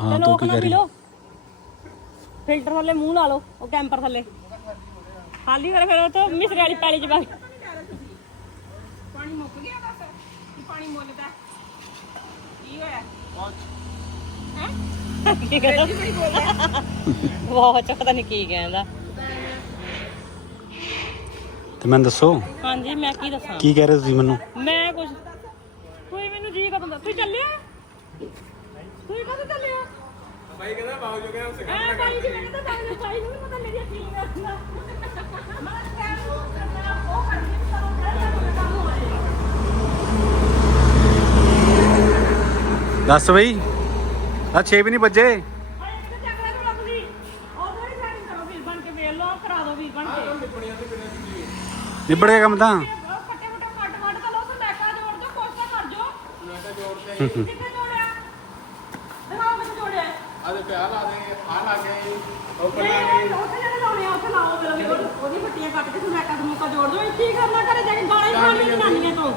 ਹਾਂ, ਤੇ ਕੀ ਕਰੀ? ਫਿਲਟਰ ਥੱਲੇ ਮੂੰਹ ਲਾ ਲਓ ਉਹ ਕੈਂਪਰ ਥੱਲੇ ਖਾਲੀ ਕਰ ਫਿਰ ਉਹ ਤੋਂ ਮਿਸਰੀ ਵਾਲੀ ਪੈਲੀ ਚ ਪਾਣੀ ਮੁੱਕ ਗਿਆ ਬਸ ਕੀ ਪਾਣੀ ਮੁੱਲਦਾ ਕੀ ਹੋਇਆ ਕੀ ਕਹਿੰਦਾ ਬਹੁਤ ਪਤਾ ਨਹੀਂ ਕੀ ਕਹਿੰਦਾ। ਤੇ ਮੈਨੂੰ ਦੱਸੋ ਹਾਂਜੀ ਮੈਂ ਕੀ ਦੱਸਾਂ? ਕੀ ਕਹਿ ਰਹੇ ਤੁਸੀਂ ਮੈਨੂੰ? ਮੈਂ ਕੁਝ ਕੋਈ ਮੈਨੂੰ ਜੀ ਕਦੋਂ ਦਾ ਚੱਲਿਆ ਤੂੰ ਕਦੋਂ ਚੱਲਿਆ ਭਾਈ ਕਹਿੰਦਾ ਬਾਹੂ ਜੋ ਗਿਆ ਉਸੇ ਕਹਿੰਦਾ ਭਾਈ ਜੀ ਕਹਿੰਦਾ ਬਾਹੂ ਭਾਈ ਨੂੰ ਨੀ ਪਤਾ ਮੇਰੀ ਫੀਲਿੰਗ ਦਾ ਮੈਂ ਕਹਿ ਉਹ ਕਰਨਾ ਉਹ ਕਰਨੀ ਕਰੋ ਮੈਂ ਕੰਮ ਆਏ ਦੱਸ ਬਈ ਆ 6 ਵੀ ਨਹੀਂ ਵੱਜੇ ਚੱਕਰਾ ਤੋਂ ਹੀ ਸੈਟਿੰਗ ਕਰੋ ਵੀਰ ਬਣ ਕੇ ਵੇਖ ਲਓ ਕਰਾ ਦਿਓ ਵੀਰ ਬਣ ਕੇ। ਨਿਬੜ ਗਿਆ ਕੰਮ ਤਾਂ। ਪੱਟੇ ਪੱਟੇ ਕੱਟ ਕੱਟ ਤਾਂ ਲਓ ਤੇ ਲੈਟਾ ਜੋੜ ਦਿਓ ਕੁਛ ਤਾਂ ਕਰ ਜੋ। ਲੈਟਾ ਜੋੜ ਕੇ ਕਿੱਥੇ ਜੋੜਿਆ ਦਿਖਾਓ ਕਿੱਥੇ ਜੋੜਿਆ ਪਿਆ ਲਾ ਦੇ ਆ ਲਾ ਕੇ ਉੱਪਰ ਲਾ ਨਹੀਂ, ਉੱਥੇ ਜਿਹੜੇ ਲਾਉਣੇ ਆ ਉੱਥੇ ਲਾਓ ਮੇਰਾ ਵੀ ਉਹਦੀ- ਪੱਟੀਆਂ ਕੱਟ ਕੇ ਤੁਸੀਂ ਲੈਟਾ ਸਮੂਕਾ ਜੋੜ ਦਿਓ। ਇੱਥੇ ਹੀ ਕਰਨਾ ਘਰੇ ਜਾ ਕੇ ਗਾਲਾਂ ਹੀ ਖਾਣੀ ਜਨਾਨੀਆਂ ਤੋਂ।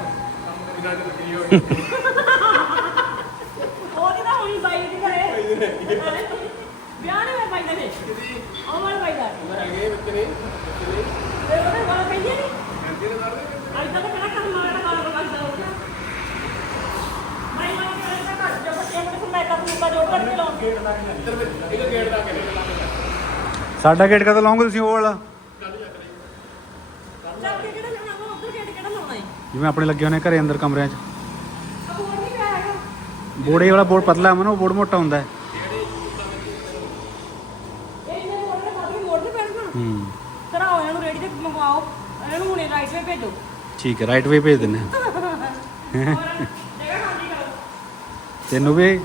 ਕਿੰਨਾ ਚ ਲੱਗੀ ਹੋਈ ਉਹਦੀ ਤਾਂ ਹੋਣੀ ਬਾਈ ਦੀ ਘਰੇ। ਵਿਆਹ ਨਹੀਂ ਹੋਇਆ ਬਾਈ ਦਾ ਨੇ ਉਹ ਵਾਲਾ ਬਾਈ ਦਾ। ਮੈਂ ਹੈਗੇ ਵਿੱਚ ਨੇ ਵਿੱਚ ਨੇ ਤੇ ਉਹਦੇ ਵਾਲਾ ਕਹਿੰਦੀ ਨਹੀਂ ਕਹਿੰਦੇ ਨੇ ਸਾਰੇ ਅੱਜ ਤਾਂ ਕਿਹੜਾ ਕੰਮ ਮਾਰਦਾ ਬਾਲ ਬਾਲ ਕਰਦਾ ਹੋਊਗਾ ਬਾਈ ਮਾਰ ਕੇ ਉਹਦੇ ਘਰ ਜੋ ਜੋੜ ਕਰਕੇ ਇੱਕ ਗੇਟ ਲਾ ਕੇ ਸਾਡਾ ਗੇਟ ਕਦੋਂ ਲਾਉਂਗੇ ਤੁਸੀਂ ਉਹ ਵਾਲਾ? ਚੱਲ ਕੇ ਕਿਹੜਾ ਲਾਉਣਾ ਵਾ ਉਧਰ ਗੇਟ ਕਿਹੜਾ ਲਾਉਣਾ ਹੈ ਜਿਵੇਂ ਆਪਣੇ ਲੱਗੇ ਹੋਣੇ ਘਰੇ ਅੰਦਰ ਕਮਰਿਆਂ 'ਚ। ਹੋਰ ਨਹੀਂ ਪਿਆ ਹੈਗਾ ਬੋੜੇ ਵਾਲਾ ਬੋਰਡ ਪਤਲਾ ਮਨ ਉਹ ਬੋਰਡ ਮੋਟਾ ਹੁੰਦਾ ਹੈ। ਇਹ ਜਿਹੜੇ ਮੋੜ ਦੇ ਖਾਤੇ ਮੋੜ ਦੇ ਪੈਣ ਹੁਣ ਹੂੰ। ਕਰਾਓ ਇਹਨੂੰ ਰੇੜੀ ਤੇ ਮੰਗਵਾਓ ਇਹਨੂੰ ਹੁਣੇ ਰਾਈਟ ਵੇ ਭੇਜੋ ਠੀਕ ਹੈ ਰਾਈਟ ਵੇ ਭੇਜ ਦਿੰਦੇ ਹਾਂ। ਹੋਰ ਜਗ੍ਹਾ ਖਾਲੀ ਕਰੋ ਤੈਨੂੰ ਵੀ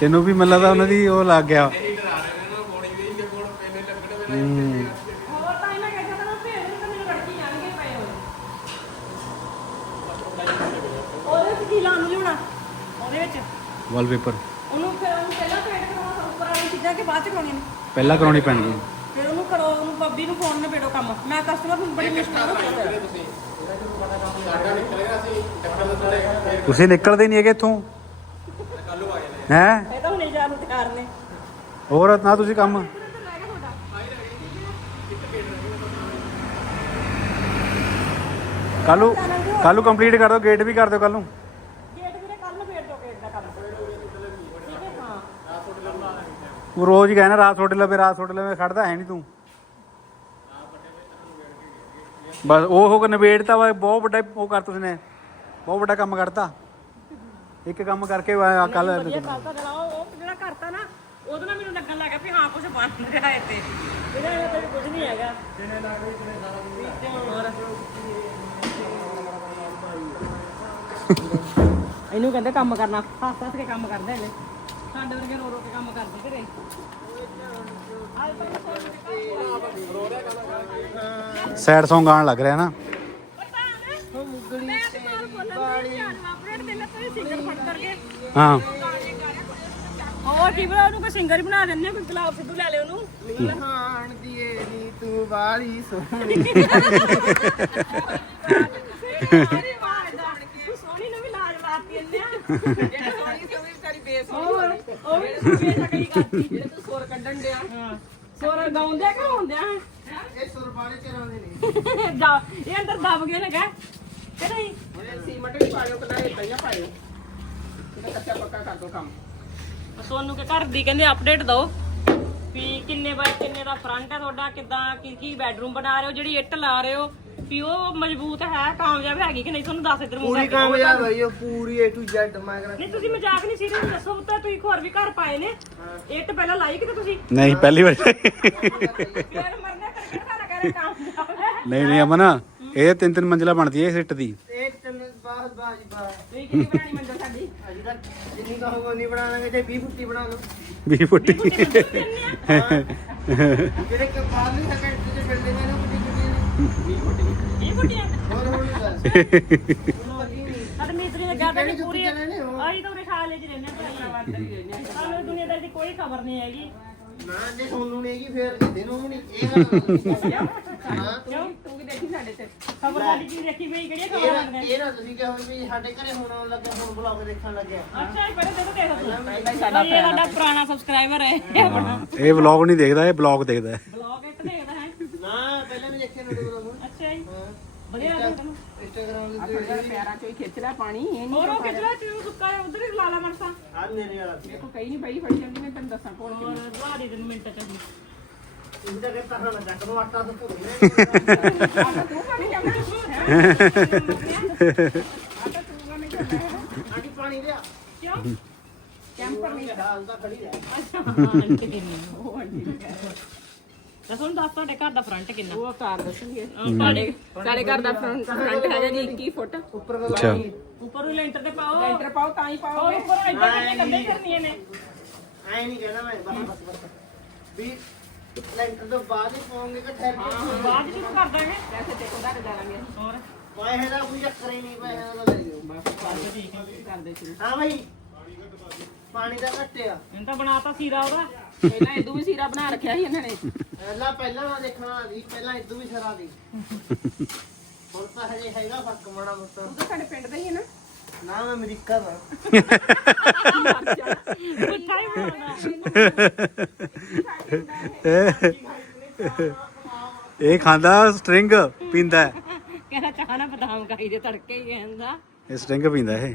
ਤੈਨੂੰ ਵੀ ਮੈਨੂੰ ਲੱਗਦਾ ਉਹਨਾਂ ਦੀ ਉਹ ਲੱਗ ਗਿਆ। ਇਹ ਡਰਾ ਰਹੇ ਨੇ ਨਾ ਬੋੜੀ ਵੀ ਜੇ ਕੋਲ ਪਹਿਲੇ ਲੱਗਣੇ ਹੂੰ ਹੋਰ ਤਾਂ ਇਹਨਾਂ ਕਹਿੰਦਾ ਤਾਂ ਭੇਜ ਦੇ ਤਾਂ ਮੈਨੂੰ ਲੜਕੀ ਜਾਣਗੇ ਪਏ ਹੋਏ ਉਹਦੇ ਵਿੱਚ ਕੀ ਲਾਉਣ ਨੂੰ ਲਿਆਉਣਾ? ਉਹਦੇ ਵਿੱਚ। ਵਾਲਪੇਪਰ ਉਹਨੂੰ ਫਿਰ ਉਹਨੂੰ ਪਹਿਲਾਂ ਪੇਂਟ ਕਰਾਉਣਾ ਉੱਪਰ ਵਾਲੀ ਚੀਜ਼ਾਂ ਕਿ ਬਾਅਦ ਚ ਕਰਾਉਣੀਆਂ ਨੇ? ਪਹਿਲਾਂ ਕਰਾਉਣੀ ਪੈਣੀ ਫਿਰ ਉਹਨੂੰ ਕਰੋ ਉਹਨੂੰ ਬੱਬੀ ਨੂੰ ਫੋਨ ਨਵੇੜੋ ਕੰਮ। ਮੈਂ ਕਸਟਮਰ ਨੂੰ ਬੜੀ ਮੁਸ਼ਕਲ ਨਾਲ ਫੋਨ ਹੋਇਆ ਤੁਸੀਂ। ਦੇ ਨਿਕਲਦੇ ਨਹੀਂ ਹੈਗੇ ਇੱਥੋਂ। ਹੈ? ਇਹ ਤਾਂ ਹੁਣੇ ਜਾਣ ਨੂੰ ਤਿਆਰ ਨੇ। ਹੋਰ ਨਾ ਤੁਸੀਂ ਕੰਮ। ਕੱਲੂ ਕੱਲੂ ਕੰਪਲੀਟ ਕਰ ਦਿਓ ਗੇਟ ਵੀ ਕਰ ਦਿਓ ਕੱਲ ਗੇਟ ਵੀਰੇ ਕੱਲ ਨੂੰ ਫੇਰ ਦੋ ਗੇਟ ਦਾ ਕੰਮ। ਠੀਕ ਹੈ ਹਾਂ। ਉਹ ਰੋਜ਼ ਹੀ ਕਹਿੰਦਾ ਰਾਤ ਤੁਹਾਡੇ ਲਵੇ ਰਾਤ ਲਵੇ ਖੜਦਾ ਹੈ ਨਹੀਂ ਤੂੰ। ਬਸ ਉਹ ਹੋ ਕੇ ਨਵੇੜਤਾ ਵਾ ਬਹੁਤ ਵੱਡਾ ਉਹ ਕਰ ਤੁਸੀਂ ਨੇ। ਬਹੁਤ ਵੱਡਾ ਕੰਮ ਕਰਤਾ। ਇੱਕ ਕੰਮ ਕਰਕੇ ਕੱਲ ਵਧੀਆ ਕੱਲ ਤਾਂ ਜਿਹੜਾ ਉਹ ਉਹ ਜਿਹੜਾ ਕਰਤਾ ਨਾ ਉਹਦੇ ਨਾਲ ਮੈਨੂੰ ਲੱਗਣ ਲੱਗਾ ਵੀ ਹਾਂ ਕੁਝ ਬਣ ਰਿਹਾ ਹੈ ਤੇ ਇਹਦਾ ਇਹ ਤਾਂ ਕੁਝ ਨਹੀਂ ਹੈਗਾ। ਦਿਨੇ ਲੱਗ ਗਈ ਦਿਨੇ ਸਾਰਾ ਇਹਨੂੰ ਕਹਿੰਦੇ ਕੰਮ ਕਰਨਾ ਹੱਸ ਹੱਸ ਕੇ ਕੰਮ ਕਰਦੇ ਨੇ। ਸਾਡੇ ਵਰਗੇ ਰੋ ਰੋ ਕੇ ਕੰਮ ਕਰਦੇ ਘਰੇ। ਸੈਡ Song ਆਣ ਲੱਗ ਰਿਹਾ ਨਾ। ਹਾਂ। ਹੋਰ ਕੀ ਬਣਾ ਉਹਨੂੰ ਕੋਈ ਸਿੰਗਰ ਹੀ ਬਣਾ ਆ, ਕੋਈ ਗੁਲਾਬ ਸਿੱਧੂ ਲੈ ਲਿਓ ਉਹਨੂੰ। ਲਹਾਣ ਦੀਏ ਨੀ ਤੂੰ ਵਾਲੀ ਸੋਹਣੀ। ਸਾਰੀ ਦਾ ਸੋਹਣੀ ਨੂੰ ਵੀ ਲਾਜ ਲਾਤੀ ਇਹਨੇ ਜਿਹੜੀ ਸੋਹਣੀ ਸੀ ਉਹ ਵੀ ਵਿਚਾਰੀ ਬੇਸੋਹਣੀ ਉਹ ਵੀ ਸਕਈ ਕਰਤੀ ਜਿਹੜੇ ਤੂੰ ਸੁਰ ਕੱਢਣ ਡਿਆ। ਹਾਂ। ਸੋਰ ਗਾਉਂਦੇ ਕਿ ਹੁੰਦੇ ਆ? ਇਹ ਸੁਰਬਾਣੇ ਚਰਾਉਂਦੇ ਨੇ। ਜਾ ਇਹ ਅੰਦਰ ਦਬ ਗਏ ਨੇ ਕਹ। ਕਿ ਨਹੀਂ ਹੁਣ ਇਹ ਸੀਮਟ ਵੀ ਪਾਇਓ ਪਹਿਲਾਂ ਇਦਾਂ ਹੀ ਪਾਇਓ। ਇਹਦਾ ਕੱਚਾ ਪੱਕਾ ਕਰ ਦੋ ਕੰਮ। ਸੋਨੂੰ ਕੇ ਘਰ ਦੀ ਕਹਿੰਦੇ ਅਪਡੇਟ ਦਿਓ ਵੀ ਕਿੰਨੇ ਬਾਈ ਕਿੰਨੇ ਦਾ ਫਰੰਟ ਹੈ ਤੁਹਾਡਾ ਕਿੱਦਾਂ ਕੀ ਕੀ ਬੈਡਰੂਮ ਬਣਾ ਰਹੇ ਹੋ ਜਿਹੜੀ ਇੱਟ ਲਾ ਰਹੇ ਹੋ ਵੀ ਉਹ ਮਜ਼ਬੂਤ ਹੈ ਕਾਮਯਾਬ ਹੈਗੀ ਕਿ ਨਹੀਂ? ਤੁਹਾਨੂੰ ਦੱਸ ਇੱਧਰ ਮੂੰਹ ਪੂਰੀ ਕਰਕੇ ਕਹੋ। ਕਾਮਯਾਬ ਹੈ ਇਹ ਪੂਰੀ A to Z ਮੈਂ ਕਹਿੰਦਾ ਨਹੀਂ ਤੁਸੀਂ ਮਜ਼ਾਕ ਨਹੀਂ ਸੀਰੀਅਸ ਦੱਸੋ ਤਾਂ ਤੁਸੀਂ ਹੋਰ ਵੀ ਘਰ ਪਾਏ ਨੇ। ਇੱਟ ਪਹਿਲਾਂ ਲਾਈ ਕਿਤੇ ਤੁਸੀਂ? ਨਹੀਂ ਪਹਿਲੀ ਵਾਰ। ਫਿਰ ਮਰਨਾ ਕਰਕੇ ਸਾਰਾ ਕਰੇ ਕਾਮਯਾਬ ਹੈ। ਨਹੀਂ ਨਹੀਂ ਅਮਨ। ਇਹ ਤਿੰਨ ਤਿੰਨ ਮੰਜ਼ਲਾ ਬਣਦੀ ਹੈ ਇਸ ਇੱਟ ਦੀ। ਇਹ ਤਨ ਬਾਹਰ ਬਾਜੀ ਬਾਹਰ ਤੁਸੀਂ ਕਿੰਨੀ ਬਣਾਣੀ ਮੰਜ਼ਲ ਸਾਡੀ? ਅਜੀ ਤਾਂ ਜਿੰਨੀ ਕਹੋਗੇ ਉਨੀ ਬਣਾ ਲਾਂਗੇ ਤੇ 20 ਫੁੱਟੀ ਬਣਾ ਲਓ। 20 ਫੁੱਟੀ। ਜਿਹੜੇ ਕਿ ਬਾਹਰਲੀ ਸੈਕੰਡ ਤੇ ਬਿਲਡਿੰਗ ਹੈ ਨਾ ਕੁੱਟੀ ਕੁੱਟੀ ਇਹ ਬੁੱਢੀਆਂ ਹੋਰ ਹੋਰ ਦੱਸ। ਸਾਡੇ ਮਿਸਤਰੀ ਨੇ ਕਿਹਾ ਤਾਂ ਕਿ ਪੂਰੀ ਅਸੀਂ ਤਾਂ ਉਰੇ ਖਾਲੇ ਚ ਰਹਿੰਦੇ ਹਾਂ ਭਾਈ। ਸਾਨੂੰ ਦੁਨੀਆਦਾਰੀ ਦੀ ਕੋਈ ਖਬਰ ਨਹੀਂ ਹੈਗੀ। ਨਾ ਜੇ ਤੁਹਾਨੂੰ ਨਹੀਂ ਹੈਗੀ ਫੇਰ ਕਿਤੇ ਨੂੰ ਨਹੀਂ ਇਹ ਗੱਲ ਤੂੰ ਕੀ ਦੇਖੀ ਸਾਡੇ ਤੇ। ਖਬਰ ਸਾਡੀ ਕੀ ਦੇਖੀ ਬਈ ਕਿਹੜੀਆਂ ਖਬਰਾਂ ਇਹ ਲੱਗਦੀਆਂ ਇਹ ਨਾ ਤੁਸੀਂ ਕਹੋ ਵੀ ਸਾਡੇ ਘਰੇ ਹੁਣ ਆਉਣ ਲੱਗਾ ਹੁਣ ਬੁਲਾਓ ਦੇਖਣ ਲੱਗਿਆ। ਅੱਛਾ ਇਹ ਬੜੇ ਦੇਖੋ ਤੂੰ ਹੀ ਸਾਡਾ ਇਹ ਸਾਡਾ ਪੁਰਾਣਾ ਸਬਸਕ੍ਰਾਈਬਰ ਹੈ। ਇਹ ਆਪਣਾ। ਇਹ ਵਲੌਗ ਨਹੀਂ ਦੇਖਦਾ ਇਹ ਬਲੌਗ ਦੇਖਦਾ ਹੈ। ਬਲੌਗ ਇੱਕ ਦੇਖਦਾ ਹੈ। ਨਾ ਪਹਿਲਾਂ ਵੀ ਦੇਖਿਆ ਨਾ ਬੁਲਾਓ ਅੱਛਾ ਜੀ। ਵਧੀਆ ਲੱਗਦਾ। ਤੈਨੂੰ ਇੰਸਟਾਗ੍ਰਾਮ ਦੇ ਪਿਆਰਾ ਚੋਂ ਹੀ ਖਿੱਚ ਲੈ ਪਾਣੀ ਇਹ ਨਹੀਂ ਹੋਰ ਉਹ ਕਿਚੜਾ ਚੂ ਸੁੱਕਾ ਹੈ ਉਧਰ ਹੀ ਲਾ ਲਾ ਮਰਸਾ ਆ ਮੇਰੇ ਵਾਲਾ। ਦੇਖੋ ਕਈ ਨਹੀਂ ਬਈ ਫੜੀ ਜਾਂਦੀ ਮੈਂ ਤੈਨੂੰ ਦੱਸਾਂ ਕੋਲ ਹੋਰ ਦਵਾ ਦੇ ਦਿਨ ਮਿੰਟ ਚ। ਦੱਸੋ ਹੁਣ ਦੱਸ ਤੁਹਾਡੇ ਘਰ ਦਾ ਫਰੰਟ ਕਿੰਨਾ ਉਹ ਕਾਰ ਦੱਸਣਗੇ ਸਾਡੇ ਸਾਡੇ ਘਰ ਦਾ ਫਰੰਟ ਫਰੰਟ ਹੈਗਾ ਜੀ 21 ਫੁੱਟ ਅੱਛਾ। ਉੱਪਰ ਵੀ ਲੈਂਟਰ ਤੇ ਪਾਓ। ਲੈਂਟਰ ਪਾਓ ਤਾਂ ਹੀ ਪਾਓਗੇ ਉੱਪਰ ਇੱਧਰ ਕਿੰਨੇ ਕਰਨੀਆਂ ਨੇ ਐ ਨਹੀਂ ਕਹਿਣਾ ਮੈਂ ਬਸ ਬਸ ਬਸ। ਵੀ ਲੈਂਟਰ ਤੋਂ ਬਾਅਦ ਹੀ ਪਾਉਂਗੇ ਕਿ ਠਹਿਰ ਕੇ ਬਾਅਦ ਵਿੱਚ ਕਰ ਦਾਂਗੇ ਵੈਸੇ ਤੇ ਉਹਦਾ ਡਾਲਾਂਗੇ ਹੋਰ? ਪੈਸੇ ਦਾ ਕੋਈ ਚੱਕਰ ਹੀ ਨਹੀਂ ਪੈਸੇ ਦਾ ਲੈ ਲਿਓ ਬਸ ਠੀਕ ਹੈ। ਕਰਦੇ ਸ਼ੁਰੂ। ਹਾਂ ਭਾਈ ਪਾਣੀ ਦਾ ਘਟਿਆ। ਇਹਨੂੰ ਤਾਂ ਬਣਾਤਾ ਸੀਰਾ ਉਹਦਾ। ਪਹਿਲਾਂ ਇਦੋਂ ਵੀ ਸੀਰਾ ਬਣਾ ਰੱਖਿਆ ਸੀ ਇਹਨਾਂ ਨੇ। ਪਹਿਲਾਂ ਪਹਿਲਾਂ ਨਾ ਦੇਖਣਾ ਸੀ ਪਹਿਲਾਂ ਇਦੋਂ ਵੀ ਸਰਾ ਦੀ ਹੁਣ ਤਾਂ ਹਜੇ ਹੈਗਾ ਫ਼ਰਕ ਮਾੜਾ ਮੋਟਾ। ਉਹ ਤਾਂ ਸਾਡੇ ਪਿੰਡ ਦਾ ਹੀ ਹੈ ਨਾ। ਨਾ ਮੈਂ ਅਮਰੀਕਾ ਦਾ ਪੁੱਠਾ ਹੀ ਬਣਾਉਣਾ ਇਹ ਖਾਂਦਾ ਸਟ੍ਰਿੰਗ ਪੀਂਦਾ ਹੈ। ਕਹਿੰਦਾ ਚਾਹ ਨਾ ਬਦਾਮ ਖਾਈ ਦੇ ਤੜਕੇ ਹੀ ਕਹਿੰਦਾ। ਇਹ ਸਟ੍ਰਿੰਗ ਪੀਂਦਾ ਇਹ।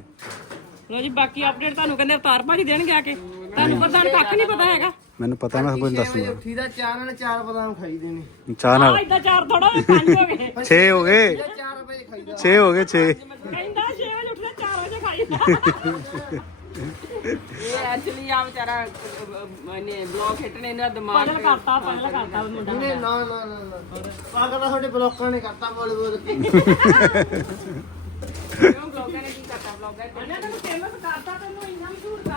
ਲੋ ਜੀ ਬਾਕੀ ਅਪਡੇਟ ਤੁਹਾਨੂੰ ਕਹਿੰਦੇ ਅਵਤਾਰ ਭਾਜੀ ਦੇਣਗੇ ਆ ਕੇ। ਤੁਹਾਨੂੰ ਪਤਾ ਨਹੀਂ ਕੱਖ ਨਹੀਂ ਪਤਾ ਹੈਗਾ। ਮੈਨੂੰ ਪਤਾ ਮੈਂ ਤੁਹਾਨੂੰ ਦੱਸ ਛੇ ਵਜੇ ਦੂੰਗਾ ਉੱਠੀ ਦਾ ਚਾਰ ਨਾਲ ਚਾਰ ਬਦਾਮ ਖਾਈਦੇ ਨੇ। ਚਾਹ ਆ ਨਾਲ ਇਦਾਂ ਚਾਰ ਥੋੜਾ ਪੰਜ ਹੋ ਗਏ। 6 ਹੋ ਗਏ। ਜਾਂ 4 ਵਜੇ ਖਾਈਦਾ 6 ਹੋ ਗਏ 6 ਕਹਿੰਦਾ 6 ਇਹ ਐਕਚੁਅਲੀ ਆ ਵਿਚਾਰਾ ਮੈਨੇ ਬਲੌਕ ਹਿੱਟਣੇ ਦਾ ਦਿਮਾਗ ਪਾਗਲ ਕਰਤਾ ਪਾਗਲ ਕਰਤਾ ਮੁੰਡਾ। ਨਹੀਂ ਨਾ ਨਾ ਨਾ ਨਾ। ਪਾਗਲ ਤਾਂ ਤੁਹਾਡੇ ਬਲੋਕਾਂ ਨੇ ਕਰਤਾ ਬੋਲ ਬੋਲ ਕੇ ਕਿਉਂ ਬਲੌਗਾਂ ਨੇ ਕੀ ਕਰਤਾ? ਬਲੌਗਾਂ ਉਹਨੇ ਤੈਨੂੰ ਫੇਮਸ ਕਰਤਾ ਤੈਨੂੰ ਇੰਨਾ ਮਸ਼ਹੂਰ ਕਰਤਾ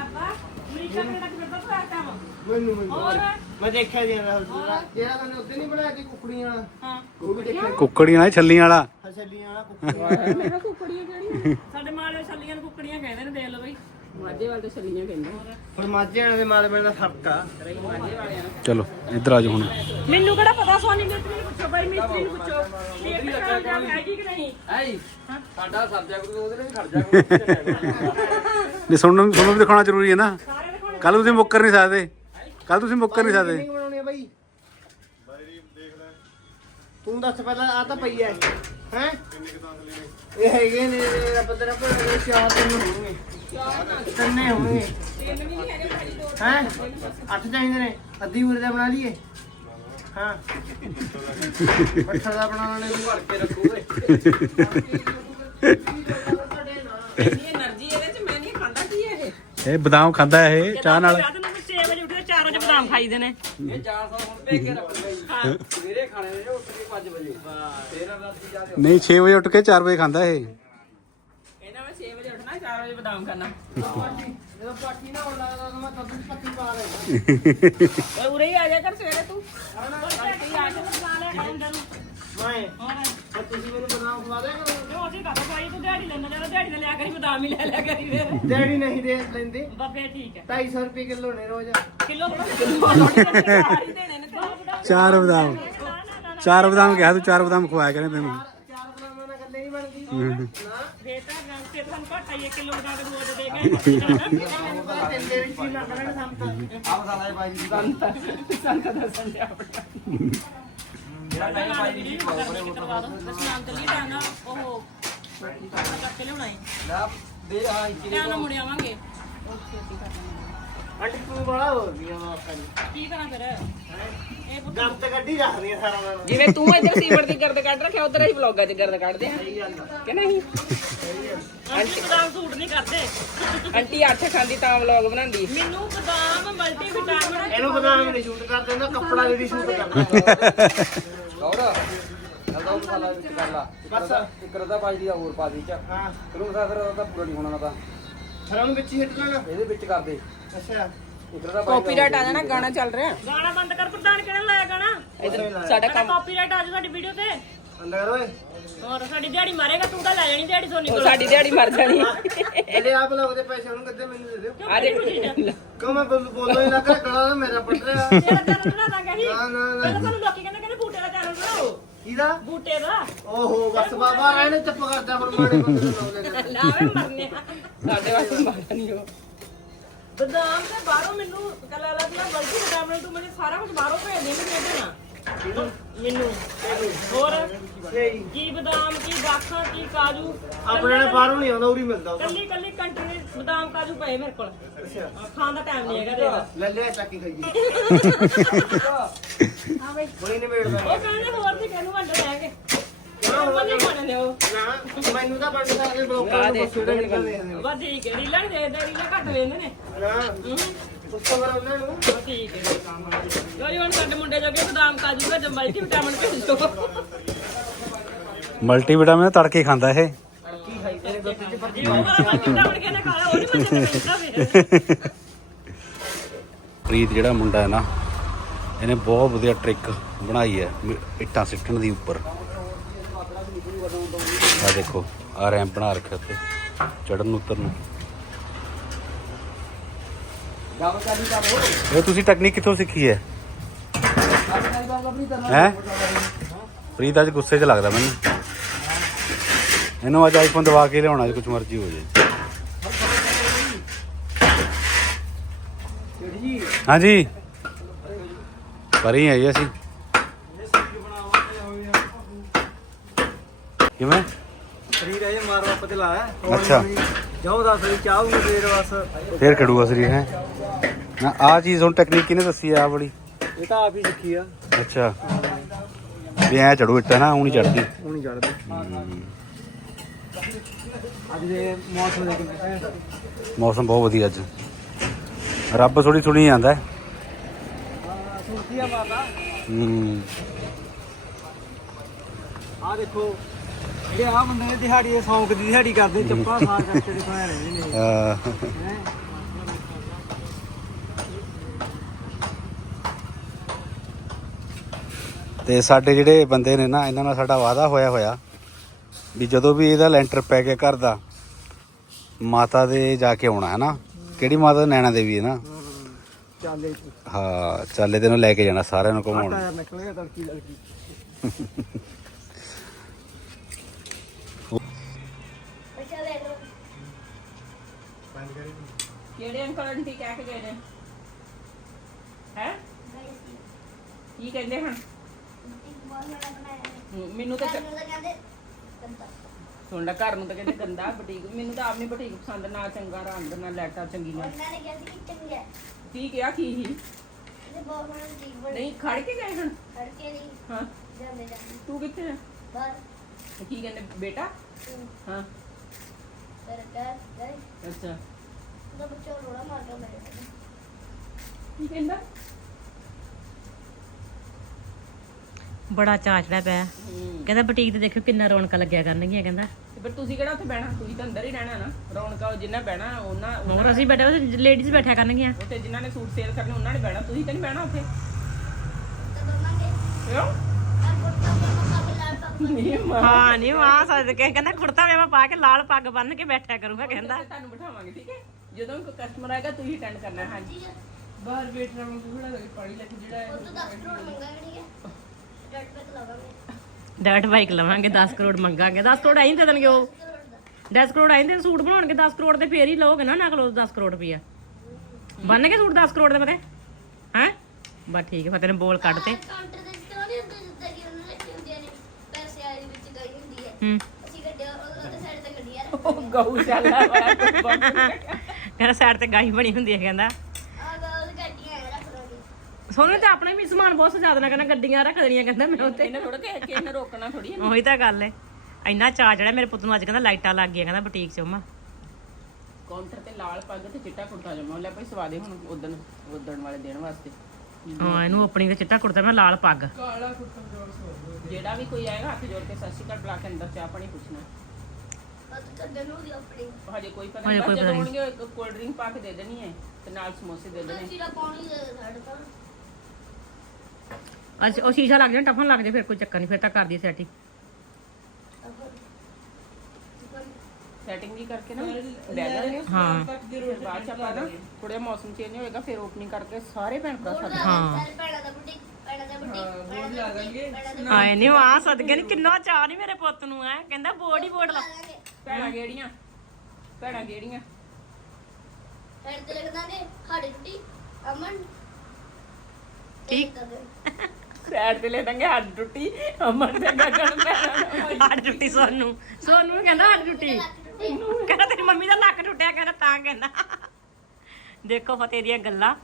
ਅਮਰੀਕਾ ਦੇ ਤੱਕ ਫਿਰਦਾ ਤੂੰ ਐ ਕੰਮ ਮੈਨੂੰ ਮੈਨੂੰ ਹੋਰ? ਮੈਂ ਦੇਖਿਆ ਜੀ ਜਿਹੜਾ ਤੁਹਾਨੂੰ ਉੱਤੇ ਨਹੀਂ ਬਣਾਇਆ ਕਿ ਕੁਕੜੀਆਂ ਵਾਲਾ। ਹਾਂ। ਉਹ ਵੀ ਦੇਖਿਆ। ਕੁੱਕੜੀਆਂ ਨਾਲ ਛੱਲੀਆਂ ਵਾਲਾ? ਛੱਲੀਆਂ ਵਾਲਾ ਕੁਕੜੀਆਂ ਮੇਰਾ ਕੁਕੜੀਆਂ ਕਿਹੜੀਆਂ ਸਾਡੇ ਮਾਲੇ ਛੱਲੀਆਂ ਨੂੰ ਕੁੱਕੜੀਆਂ ਕਹਿੰਦੇ ਨੇ ਦੇਖ ਲਓ ਬਈ। ਮਾਝੇ ਵਾਲ ਤੇ ਛਲੀਆਂ ਕਹਿੰਦੇ ਹੁਣ ਮਾਝੇ ਵਾਲੇ ਦੇ ਮਾਲ ਦਾ ਫ਼ਰਕ ਆ। ਨੂੰ ਚਲੋ ਇੱਧਰ ਆ ਜਾਓ ਹੁਣ। ਮੈਨੂੰ ਕਿਹੜਾ ਪਤਾ ਸੋਨੀ ਮਿਸਤਰੀ ਨੂੰ ਪੁੱਛੋ ਬਈ ਮਿਸਤਰੀ ਨੂੰ ਪੁੱਛੋ। ਵੀ ਇੱਕ ਦਾ ਹੈਗੀ ਕਿ ਨਹੀਂ? ਸਾਡਾ ਸਬਜੈਕਟ ਉਹਦੇ ਨਾਲ ਖੜ ਜਾ ਜੇ ਸੁਣਨ ਤੁਹਾਨੂੰ ਵੀ ਦਿਖਾਉਣਾ ਜ਼ਰੂਰੀ ਹੈ ਨਾ। ਕੱਲ ਤੁਸੀਂ ਮੁੱਕਰ ਨਹੀਂ ਸਕਦੇ। ਕੱਲ ਤੁਸੀਂ ਮੁੱਕਰ ਨਹੀਂ ਸਕਦੇ। ਕਿੰਨੀ ਬਣਾਉਣੀ ਆ ਬਾਈ? ਤੂੰ ਦੱਸ ਪਹਿਲਾਂ ਆ ਤਾਂ ਪਈ ਐ। ਹੈ? ਇਹ ਹੈਗੇ ਨੇ ਰੱਬ ਤੇਰਾ ਭਲਾ ਚਾਰ ਤਿੰਨ ਹੋਣਗੇ। ਤਿੰਨੇ ਹੋਣਗੇ। ਤਿੰਨ ਵੀ ਨਹੀਂ ਹੈਗੇ ਭਾਜੀ ਦੋ ਹੈ? ਅੱਠ ਚਾਹੀਦੇ ਨੇ। ਅੱਧੀ ਉਰੇ ਦਾ ਬਣਾ ਲਈਏ। ਹਾਂ। ਪੱਠਾ ਦਾ ਬਣਾਉਣਾ ਨੇ ਭੜ ਕੇ ਰੱਖੋ ਇੰਨੀ ਇਹ ਬਦਾਮ ਖਾਂਦਾ ਇਹ ਚਾਹ ਨਾਲ। ਰਾਤ ਨੂੰ 6 ਵਜੇ ਉੱਠਦੇ 4 ਵਜੇ ਬਦਾਮ ਖਾਈਦੇ ਨੇ। ਇਹ 400 ਹੁਣ ਭੇਜ ਕੇ ਰੱਖ ਲਈ ਸਵੇਰੇ ਖਾਣੇ ਨੇ ਉੱਠ ਕੇ 5 ਵਜੇ। ਫੇਰ ਰਾਤੀ ਜਾ ਕੇ ਨਹੀਂ 6 ਵਜੇ ਉੱਠ ਕੇ 4 ਵਜੇ ਖਾਂਦਾ ਇਹ। ਇਹਨਾਂ ਮੈਂ 6 ਵਜੇ ਉੱਠਣਾ 4 ਵਜੇ ਬਦਾਮ ਖਾਣਾ। ਜਦੋਂ ਪਾਠੀ ਨਾ ਹੋਣ ਲੱਗਦਾ ਤਾਂ ਮੈਂ ਤਦੋਂ ਪੱਤੀ ਪਾ ਓਏ ਉਰੇ ਹੀ ਆ ਜਾ ਕਰ ਸਵੇਰੇ ਤੂੰ। ਆਂਟੀ ਆ ਕੇ ਬਣਾ ਲਿਆ ਖਾਉਂਦਾ ਨੂੰ ਮੈਂ ਹੋਰ ਤੇ ਤੁਸੀਂ ਮੈਨੂੰ ਬਦਾਮ ਖਵਾ ਦਿਆ ਕਰੋ। ਜੋ ਅਸੀਂ ਕਹਦਾ ਭਾਈ ਤੂੰ ਦਿਹਾੜੀ ਲੈਣਾ ਜਦੋਂ ਦਿਹਾੜੀ ਲੈ ਲਿਆ ਕਰੀ ਬਦਾਮ ਹੀ ਲੈ ਲਿਆ ਕਰੀ ਫਿਰ। ਡੈਡੀ ਨਹੀਂ ਦੇ ਲੈਂਦੇ। ਬਾ ਫੇਰ ਠੀਕ ਹੈ। 250 ਰੁਪਏ ਕਿਲੋ ਨੇ ਰੋਜ਼। ਕਿਲੋ ਚਾਰ ਹੀ ਦੇਣੇ ਨੇ। ਤੈਨੂੰ ਚਾਰ ਬਦਾਮ। ਚਾਰ ਬਦਾਮ ਕਿਹਾ ਤੂੰ ਚਾਰ ਬਦਾਮ ਖਵਾਇਆ ਕਰੇ ਤੈਨੂੰ। ਚਾਰ ਬਦਾਮਾਂ ਨਾਲ ਗੱਲੇ ਨਹੀਂ ਬਣਦੀ। ਨਾ। ਫੇਰ ਤਾਂ ਰੰਗ ਤੇ ਤੁਹਾਨੂੰ ਘੱਟ ਆਈ ਕਿਲੋ ਬਣਾ ਕੇ ਰੋਜ਼ ਦੇ ਗਏ ਮੈਨੂੰ ਪਤਾ ਤਿੰਨ ਦੇ ਵਿੱਚ ਹੀ ਲੱਗ ਲੈਣ ਸੰਤ ਆਪ ਸਾਲਾ ਬਾਈ ਜੀ ਸੰਤ ਦੇ ਆਪਣਾ। ਜਿਹੜਾ ਨਹੀਂ ਦੋ ਤੇ ਨਾ ਉਹ ਕਰਕੇ ਲਿਆਉਣਾ ਹੈ ਲੈ ਦੇ ਹਾਂ ਇੰਚੀ ਧਿਆਨ ਨਾਲ ਮੁੜ ਆਵਾਂਗੇ ਆਂਟੀ ਤੂੰ ਬੜਾ ਹੋ ਗਿਆ ਵਾ ਆਪਾਂ ਨੂੰ ਕੀ ਕਰਾਂ ਫਿਰ? ਇਹ ਪੁੱਤ ਗੰਦ ਕੱਢੀ ਰੱਖਦੀ ਆ ਸਾਰਾ ਦਿਨ। ਜਿਵੇਂ ਤੂੰ ਇੱਧਰ ਸੀਵਰ ਦੀ ਗਰਦ ਕੱਢ ਰੱਖਿਆ ਉਧਰ ਅਸੀਂ ਵਲੌਗਾਂ 'ਚ ਗਰਦ ਕੱਢਦੇ ਆ। ਕਿ ਨਹੀਂ? ਆਂਟੀ ਬਦਾਮ ਸੂਟ ਨਹੀਂ ਕਰਦੇ। ਆਂਟੀ ਅੱਠ ਖਾਂਦੀ ਤਾਂ ਵਲੌਗ ਬਣਾਉਂਦੀ। ਮੈਨੂੰ ਬਦਾਮ ਮਲਟੀ ਵਿਟਾਮਿਨ ਇਹਨੂੰ ਬਦਾਮ ਨਹੀਂ ਸ਼ੂਟ ਕਰਦੇ ਨਾ ਕੱਪੜਾ ਜਿਹੜੀ ਸ਼ੂਟ ਕਰਦਾ। ਗੌੜਾ ਚੱਲਦਾ ਉਹ ਸਾਲਾ ਵਿੱਚ ਕਰ ਲਾ। ਬਸ। ਇੱਕ ਰਦਾ ਬਾਈ ਦੀ ਹੋਰ ਪਾ ਦੀ ਚ। ਹਾਂ। ਫਿਰ ਉਹ ਫਿਰ ਉਹਦਾ ਪੂਰਾ ਨਹੀਂ ਹੋਣਾ ਨਾ ਤਾਂ। ਫਿਰ ਉਹਨੂੰ ਵਿੱਚ ਹੀ ਹਿੱਟ ਲੈਣਾ ਇਹਦੇ ਵਿੱਚ ਕਰ ਦੇ। ਅੱਛਾ। ਇੱਕ ਰਦਾ ਬਾਈ ਕਾਪੀਰਾਈਟ ਆ ਜਾਣਾ ਗਾਣਾ ਚੱਲ ਰਿਹਾ। ਗਾਣਾ ਬੰਦ ਕਰ ਪ੍ਰਧਾਨ ਕਿਹੜਾ ਲਾਇਆ ਗਾਣਾ? ਇੱਧਰ ਸਾਡਾ ਕਹਿੰਦਾ ਕੰਮ ਕਾਪੀਰਾਈਟ ਆ ਜਾ ਤੁਹਾਡੀ ਵੀਡੀਓ ਤੇ। ਅੰਦਰ ਓਏ। ਹੋਰ ਸਾਡੀ ਦਿਹਾੜੀ ਮਾਰੇਗਾ ਤੂੰ ਤਾਂ ਲੈ ਜਾਣੀ ਦਿਹਾੜੀ ਸੋਨੀ ਕੋਲ। ਸਾਡੀ ਦਿਹਾੜੀ ਮਰ ਜਾਣੀ। ਜਿਹੜੇ ਆਪ ਲੋਕ ਦੇ ਪੈਸੇ ਉਹਨੂੰ ਕਿੱਦੇ ਮੈਨੂੰ ਦੇ ਦਿਓ। ਆ ਦੇਖ ਕਿਉਂ ਮੈਂ ਬੋਲ- ਬੋਲੋ ਹੀ ਨਾ ਕਰ ਕੜਾ ਮੇਰਾ ਪੜ ਰਿਹਾ। ਤੇਰਾ ਚੈਨਲ ਬਣਾ ਦਾਂਗੇ ਅਸੀਂ ਨਾ ਨਾ ਨਾ। ਸਾਨੂੰ ਲੋਕੀ ਕਹਿੰਦੇ ਕਹਿੰਦੇ ਬੂਟੇ ਦਾ ਚੈਨਲ ਬਣਾਓ। ਕਿਹਦਾ? ਬੂਟੇ ਦਾ। ਓਹੋ ਬਸ ਬਾਬਾ ਰਹਿਣੇ ਚੁੱਪ ਕਰਦਾ ਹੁਣ ਮਾੜੇ ਬੰਦੇ ਨੂੰ ਲਾਉਂਦੇ ਨੇ ਲਾਵੇ ਮਰਨੇ ਆ। ਸਾਡੇ ਵਾਸਤੇ ਮਾੜਾ ਨਹੀਂ ਉਹ। ਬਦਾਮ ਤੇ ਬਾਹਰੋਂ ਮੈਨੂੰ ਕੱਲਾ ਲਾ ਦਿਆ ਬਲਕਿ ਬਦਾਮ ਤੂੰ ਮੈਨੂੰ ਸਾਰਾ ਕੁਝ ਬਾਹਰੋਂ ਭੇਜ ਦੇ ਮੈਨੂੰ ਦੇਣਾ। ਮੈਨੂੰ ਹੋਰ? ਸਹੀ ਕੀ ਬਦਾਮ ਕੀ ਬਾਖਾਂ ਕੀ ਕਾਜੂ? ਆਪਣੇ ਨੇ ਬਾਹਰੋਂ ਨਹੀਂ ਆਉਂਦਾ ਉਰੀ ਮਿਲਦਾ ਉਹ ਕੱਲੀ ਕੱਲੀ ਕੰਟਰੀ ਦੇ ਬਦਾਮ ਕਾਜੂ ਪਏ ਮੇਰੇ ਕੋਲ। ਅੱਛਾ। ਖਾਣ ਦਾ ਟਾਈਮ ਨਹੀਂ ਹੈਗਾ ਤੇਰਾ। ਲੈ ਲਿਆ ਚੱਕੀ ਖਾਈਏ। ਹਾਂ ਬਈ। ਕੋਈ ਨਹੀਂ ਵੇੜਦਾ ਉਹ ਕਹਿੰਦੇ ਹੋਰ ਵੀ ਕਿਹਨੂੰ ਵੰਡ ਲੈ ਕੇ। ਉਹ ਨਹੀਂ ਖਾਣੇ ਉਹ ਨਾ ਮੈਨੂੰ ਤਾਂ ਬਣਦਾ ਸਕਦੇ ਬਲੋਕਾਂ ਨੂੰ ਬਸ ਜਿਹੜੇ ਨਿਕਲਦੇ ਨੇ ਬਸ ਠੀਕ ਹੈ ਰੀਲਾਂ ਦੇਖਦੇ ਰੀਲਾਂ ਘੱਟ ਵੇਂਦੇ ਨੇ। ਨਾ। ਹੂੰ ਉੱਤੋਂ ਫਿਰ ਉਹਨਾਂ ਨੂੰ ਬਸ ਹੁਣ ਸਾਡੇ ਮੁੰਡੇ ਜੋਗੇ ਬਦਾਮ ਕਾਜੂ ਦਾ ਮਲਟੀ ਵਿਟਾਮਿਨ ਭੇਜ ਦੋ ਮਲਟੀ ਤੜਕੇ ਖਾਂਦਾ ਇਹ। ਵਿਟਾਮਿਨ ਕਿਹਨੇ ਖਾ ਉਹ ਨਹੀਂ ਮੈਂ ਪ੍ਰੀਤ ਜਿਹੜਾ ਮੁੰਡਾ ਹੈ ਨਾ, ਇਹਨੇ ਬਹੁਤ ਵਧੀਆ ਟ੍ਰਿਕ ਬਣਾਈ ਹੈ, ਮ- ਇੱਟਾਂ ਸਿੱਟਣ ਦੀ ਉੱਪਰ। ਆ ਦੇਖੋ ਆ ਰੈਂਪ ਬਣਾ ਰੱਖਿਆ ਉੱਤੇ ਚੜਨ ਉਤਰਨ ਨੂੰ। ਗੱਲ ਚਾਲੀ ਕਰ ਲੋ ਇਹ ਤੁਸੀਂ ਟੈਕਨੀਕ ਕਿੱਥੋਂ ਸਿੱਖੀ ਹੈ? ਹੈ? ਪ੍ਰੀਤ ਅੱਜ ਗੁੱਸੇ 'ਚ ਲੱਗਦਾ ਮੈਨੂੰ। ਇਹਨੂੰ ਅੱਜ ਆਈਫੋਨ ਦਵਾ ਕੇ ਲਿਆਉਣਾ ਜੇ ਕੁਝ ਮਰਜ਼ੀ ਹੋ ਜਾਏ। ਜੀ ਹਾਂਜੀ। ਪਰੀ ਹੈ ਜੀ ਅਸੀਂ। ਕਿਵੇਂ? ਸਰੀਰ ਇਹ ਮਾਰ ਵਾਪ ਤੇ ਲਾਇਆ ਅੱਛਾ। ਜਾਓ ਦੱਸ ਲਈ ਚਾਹੂਗੇ ਫੇਰ ਬਸ। ਫੇਰ ਖੜੂਗਾ ਸਰੀਰ ਹੈ? ਨਾ ਆ ਚੀਜ਼ ਹੁਣ ਟੈਕਨੀਕ ਕਿਹਨੇ ਦੱਸੀ ਆ ਆਹ ਵਾਲੀ? ਇਹ ਤਾਂ ਆਪ ਹੀ ਸਿੱਖੀ ਆ। ਅੱਛਾ। ਵੀ ਐ ਚੜੂ ਇੱਟਾ ਨਾ ਹੁਣ ਚੜਦੀ। ਉਹ ਨਹੀਂ ਚੜਦੇ। ਅੱਜ ਦੇ ਮੌਸਮ ਦੇ ਕਿੰਨੇ ਮੌਸਮ ਬਹੁਤ ਵਧੀਆ ਅੱਜ। ਰੱਬ ਥੋੜੀ ਥੋੜੀ ਆਂਦਾ ਹੈ ਸੁਣਦੀ ਆ ਮਾਤਾ ਹੂੰ। ਆ ਦੇਖੋ ਜਿਹੜੇ ਆ ਬੰਦੇ ਨੇ ਦਿਹਾੜੀ ਦੇ ਸੌਂਕ ਦੀ ਦਿਹਾੜੀ ਕਰਦੇ ਚੱਪਾ ਸਾਰ ਕਰਕੇ ਦੇਖੋ ਐ ਰਹਿੰਦੇ ਨੇ। ਅਹ ਹੈਂ। ਤੇ ਸਾਡੇ ਜਿਹੜੇ ਬੰਦੇ ਨੇ ਨਾ ਇਹਨਾਂ ਨਾਲ ਸਾਡਾ ਵਾਅਦਾ ਹੋਇਆ ਹੋਇਆ ਵੀ ਜਦੋਂ ਵੀ ਇਹਦਾ ਲੈਂਟਰ ਪੈ ਗਿਆ ਘਰ ਦਾ ਮਾਤਾ ਦੇ ਜਾ ਕੇ ਆਉਣਾ ਹੈ ਨਾ ਕਿਹੜੀ ਮਾਤਾ ਨੈਣਾ ਦੇਵੀ ਹੈ ਨਾ? ਚੱਲੇ ਹਾਂ ਚੱਲੇ ਤੈਨੂੰ ਲੈ ਕੇ ਜਾਣਾ ਸਾਰਿਆਂ ਨੂੰ ਘੁਮਾਉਣ। ਤੜਕੀ ਲੜਕੀ ਕਿਹੜੇ ਅੰਕਲ ਆਂਟੀ ਕਹਿ ਕੇ ਗਏ ਨੇ? ਹੈ? ਕੀ ਕਹਿੰਦੇ ਹਨ ਹੂੰ, ਮੈਨੂੰ ਤਾਂ ਚ- ਸੁਣ ਲੈ ਘਰ ਨੂੰ ਤਾਂ ਕਹਿੰਦੇ ਗੰਦਾ ਬੁਟੀਕ ਮੈਨੂੰ ਤਾਂ ਆਪਣੀ ਬੁਟੀਕ ਪਸੰਦ ਨਾ ਚੰਗਾ ਰੰਗ ਨਾ ਲੈਟਾ ਚੰਗੀਆਂ। ਕੀ ਕਿਹਾ ਕੀ ਹੀ ਨਹੀਂ ਖੜ ਕੇ ਗਏ ਹਨ ਹਾਂ। ਤੂੰ ਕਿੱਥੇ ਹੈ ਤੇ ਕੀ ਕਹਿੰਦੇ ਬੇਟਾ? ਹਾਂ। ਅੱਛਾ। ਕੀ ਕਹਿੰਦਾ? ਬੜਾ ਚਾਅ ਚੜਿਆ ਪਿਆ ਕਹਿੰਦਾ ਬੁਟੀਕ ਤੇ ਦੇਖੋ ਕਿੰਨਾ ਰੌਣਕਾਂ ਲੱਗਿਆ ਕਰਨਗੀਆਂ ਕਹਿੰਦਾ। ਫਿਰ ਤੁਸੀਂ ਕਿਹੜਾ ਉੱਥੇ ਬਹਿਣਾ? ਤੁਸੀਂ ਤਾਂ ਅੰਦਰ ਹੀ ਰਹਿਣਾ ਨਾ। ਰੌਣਕਾਂ ਜਿੰਨਾ ਬਹਿਣਾ ਉਹਨਾਂ ਹੋਰ ਅਸੀਂ ਬੈਠੇ ਉਹ ਲੇਡੀਜ਼ ਬੈਠਿਆ ਕਰਨਗੀਆਂ। ਉੱਥੇ ਜਿਨ੍ਹਾਂ ਨੇ ਸੂਟ ਸੇਲ ਕਰਨੇ ਉਹਨਾਂ ਨੇ ਬਹਿਣਾ। ਤੁਸੀਂ ਤਾਂ ਨਹੀਂ ਬਹਿਣਾ ਉੱਥੇ। ਕਿਉਂ? ਨਹੀਂ ਮਾਂ। ਹਾਂ ਨਹੀਂ ਮਾਂ ਸੱਜ ਕੇ ਕਹਿੰਦਾ ਕੁੜਤਾ ਮੈਂ ਪਾ ਕੇ ਲਾਲ ਪੱਗ ਬੰਨ ਕੇ ਬੈਠਿਆ ਕਰੂੰਗਾ ਕਹਿੰਦਾ। ਤੁਹਾਨੂੰ ਬਿਠਾਵਾਂਗੇ ਠੀਕ ਹੈ? ਜਦੋਂ ਕੋਈ ਕਸਟਮਰ ਆਏਗਾ ਤੁਸੀਂ ਅਟੈਂਡ ਕਰਨਾ ਹੈ ਹਾਂਜੀ। ਬਾਹਰ ਵੇਟ ਰਹਾਂਗੇ ਥੋੜਾ ਜਿਹਾ ਪਾਣੀ ਲੈ ਕੇ ਜਿਹੜਾ ਹੈ। ਡਰਟ ਬਾਈਕ ਲਵਾਂਗੇ 10 ਕਰੋੜ ਮੰਗਾਂਗੇ। 10 ਕਰੋੜ ਆਈ ਦੇ ਦੇਣਗੇ ਉਹ। 10 ਕਰੋੜ ਆਈ ਦੇ ਸੂਟ ਬਣਾਉਣਗੇ 10 ਕਰੋੜ ਦੇ ਫੇਰ ਹੀ ਲਓਗੇ ਨਾ ਨਾ ਕੋਲ 10 ਕਰੋੜ ਰੁਪਈਆ। ਬੰਨ ਕੇ ਸੂਟ 10 ਕਰੋੜ ਦੇ ਪਤੇ? ਹੈ? ਬਸ ਠੀਕ ਹੈ ਫਤਿਹ ਨੇ ਬੋਲ ਕੱਢਤੇ ਕਾਊਂਟਰ ਦੇ ਜਿੱਦਾਂ ਨਹੀਂ ਹੁੰਦੇ ਜਿੱਦਾਂ ਕਿ ਉਹਨਾਂ ਰੱਖੀ ਹੁੰਦੀਆਂ ਨੇ ਪੈਸੇ ਆਈ ਵਿੱਚ ਗਈ ਹੁੰਦੀ ਹੈ। ਹੂੰ। ਅਸੀਂ ਗੱਡੀਆਂ ਉਹ- ਉਹਦੇ ਸਾਈਡ ਤੇ ਗੱਡੀਆਂ ਉਹ ਗਊਸ਼ਾਲਾ ਵਾਲਾ ਬਣ ਕਹਿੰਦਾ ਸਾਈਡ ਤੇ ਗਾਈ ਬਣੀ ਹੁੰਦੀ ਹੈ ਕਹਿੰਦਾ ਆ ਗਾਲ ਗੱਡੀਆਂ ਐਂ ਰੱਖ ਦੋਗੇ ਸੋਨੇ ਤੇ ਆਪਣੇ ਵੀ ਸਮਾਨ ਬਹੁਤ ਸਜਾ ਦੇਣਾ ਕਹਿੰਦਾ ਗੱਡੀਆਂ ਰੱਖ ਦੇਣੀਆਂ ਕਹਿੰਦਾ ਮੈਂ ਉੱਤੇ ਇਹਨੇ ਥੋੜਾ ਕਿ ਕਿਸੇ ਨੇ ਰੋਕਣਾ ਥੋੜੀ ਹੈ ਉਹੀ ਤਾਂ ਗੱਲ ਹੈ ਇੰਨਾ ਚਾਅ ਜਿਹੜਾ ਮੇਰੇ ਪੁੱਤ ਨੂੰ ਅੱਜ ਕਹਿੰਦਾ ਲਾਈਟਾਂ ਲੱਗ ਗਈਆਂ ਕਹਿੰਦਾ ਬੁਟੀਕ 'ਚ ਮਾ ਕਾਊਂਟਰ ਤੇ ਲਾਲ ਪੱਗ ਤੇ ਚਿੱਟਾ ਕੁੜਤਾ ਜਮਾ ਲੈ ਭਾਈ ਸਵਾਦੇ ਹੁਣ ਉਦਣ ਉਦਣ ਵਾਲੇ ਦਿਨ ਵਾਸਤੇ। ਹਾਂ ਇਹਨੂੰ ਆਪਣੀ ਤੇ ਚਿੱਟਾ ਕੁੜਤਾ ਮੈਂ ਲਾਲ ਪੱਗ। ਕਾਲਾ ਕੁੜਤਾ ਜਿਹੜਾ ਵੀ ਕੋਈ ਆਏਗਾ ਹੱਥ ਜੋੜ ਕੇ ਸਤਿ ਸ਼੍ਰੀ ਅਕਾਲ ਬੁਲਾ ਕੇ ਅੰਦਰ ਚਾਹ ਪਾਣੀ ਪੁੱਛਣਾ। ਬਸ ਕੱਢਣ ਨੂੰ ਦੀ ਆਪਣੀ। ਹਜੇ ਕੋਈ ਪਤਾ ਹਜੇ ਨਹੀਂ ਕੋਈ ਪਤਾ ਜਦੋਂ ਨਹੀਂ। ਕੋਲਡ ਡਰਿੰਕ ਪਾ ਕੇ ਦੇ ਦੇਣੀ ਹੈ ਤੇ ਨਾਲ ਸਮੋਸੇ ਦੇ ਦੇਣੇ। ਅੱਜ ਉਹ ਸ਼ੀਸ਼ਾ ਲੱਗ ਜਾਣਾ ਟੱਫਣ ਲੱਗ ਜੇ ਫਿਰ ਕੋਈ ਚੱਕਰ ਨਹੀਂ ਫਿਰ ਤਾਂ ਕਰਦੀ ਸੈਟਿੰਗ ਸੈਟਿੰਗ ਵੀ ਕਰਕੇ ਨਾ ਲੈ ਜਾਣੇ ਹਾਂ। ਫਿਰ ਬਾਅਦ ਚ ਆਪਾਂ ਨਾ ਥੋੜਾ ਮੌਸਮ ਚੇਂਜ ਹੋਏਗਾ ਫਿਰ ਓਪਨਿੰਗ ਕਰਕੇ ਸਾਰੇ ਭੈਣ ਭਰਾ ਸਾਡੇ ਹਾਂ। ਭੈਣਾਂ ਦਾ ਬੁਟੀਕ ਭੈਣਾਂ ਦਾ ਬੁਟੀਕ ਬੋਰਡ ਲਾ ਦਾਂਗੇ। ਆਏ ਨੇ ਆ ਸਦਕੇ ਨੇ ਕਿੰਨਾ ਚਾਹ ਨਹੀਂ ਮੇਰੇ ਪੁੱਤ ਨੂੰ ਐ ਕਹਿੰਦਾ ਬੋਰਡ ਹੀ ਬੋਰਡ ਲਾ। ਭੈਣਾਂ ਕਿਹੜੀਆਂ? ਭੈਣਾਂ ਕਿਹੜੀਆਂ? ਸਾਈਡ ਤੇ ਲੈ ਦਾਂਗੇ ਹੱਡ ਟੁੱਟੀ ਅਮਨ ਦੇ ਗਗਨ ਭੈਣਾਂ ਹੱਡ ਟੁੱਟੀ ਸੋਨੂੰ। ਸੋਨੂੰ ਕਹਿੰਦਾ ਹੱਡ ਟੁੱਟੀ। ਕਹਿੰਦਾ ਤੇਰੀ ਮੰਮੀ ਦਾ ਲੱਕ ਟੁੱਟਿਆ ਕਹਿੰਦਾ ਤਾਂ ਕਹਿੰਦਾ। ਦੇਖੋ ਫਤਿਹ ਦੀਆਂ ਗੱਲਾਂ।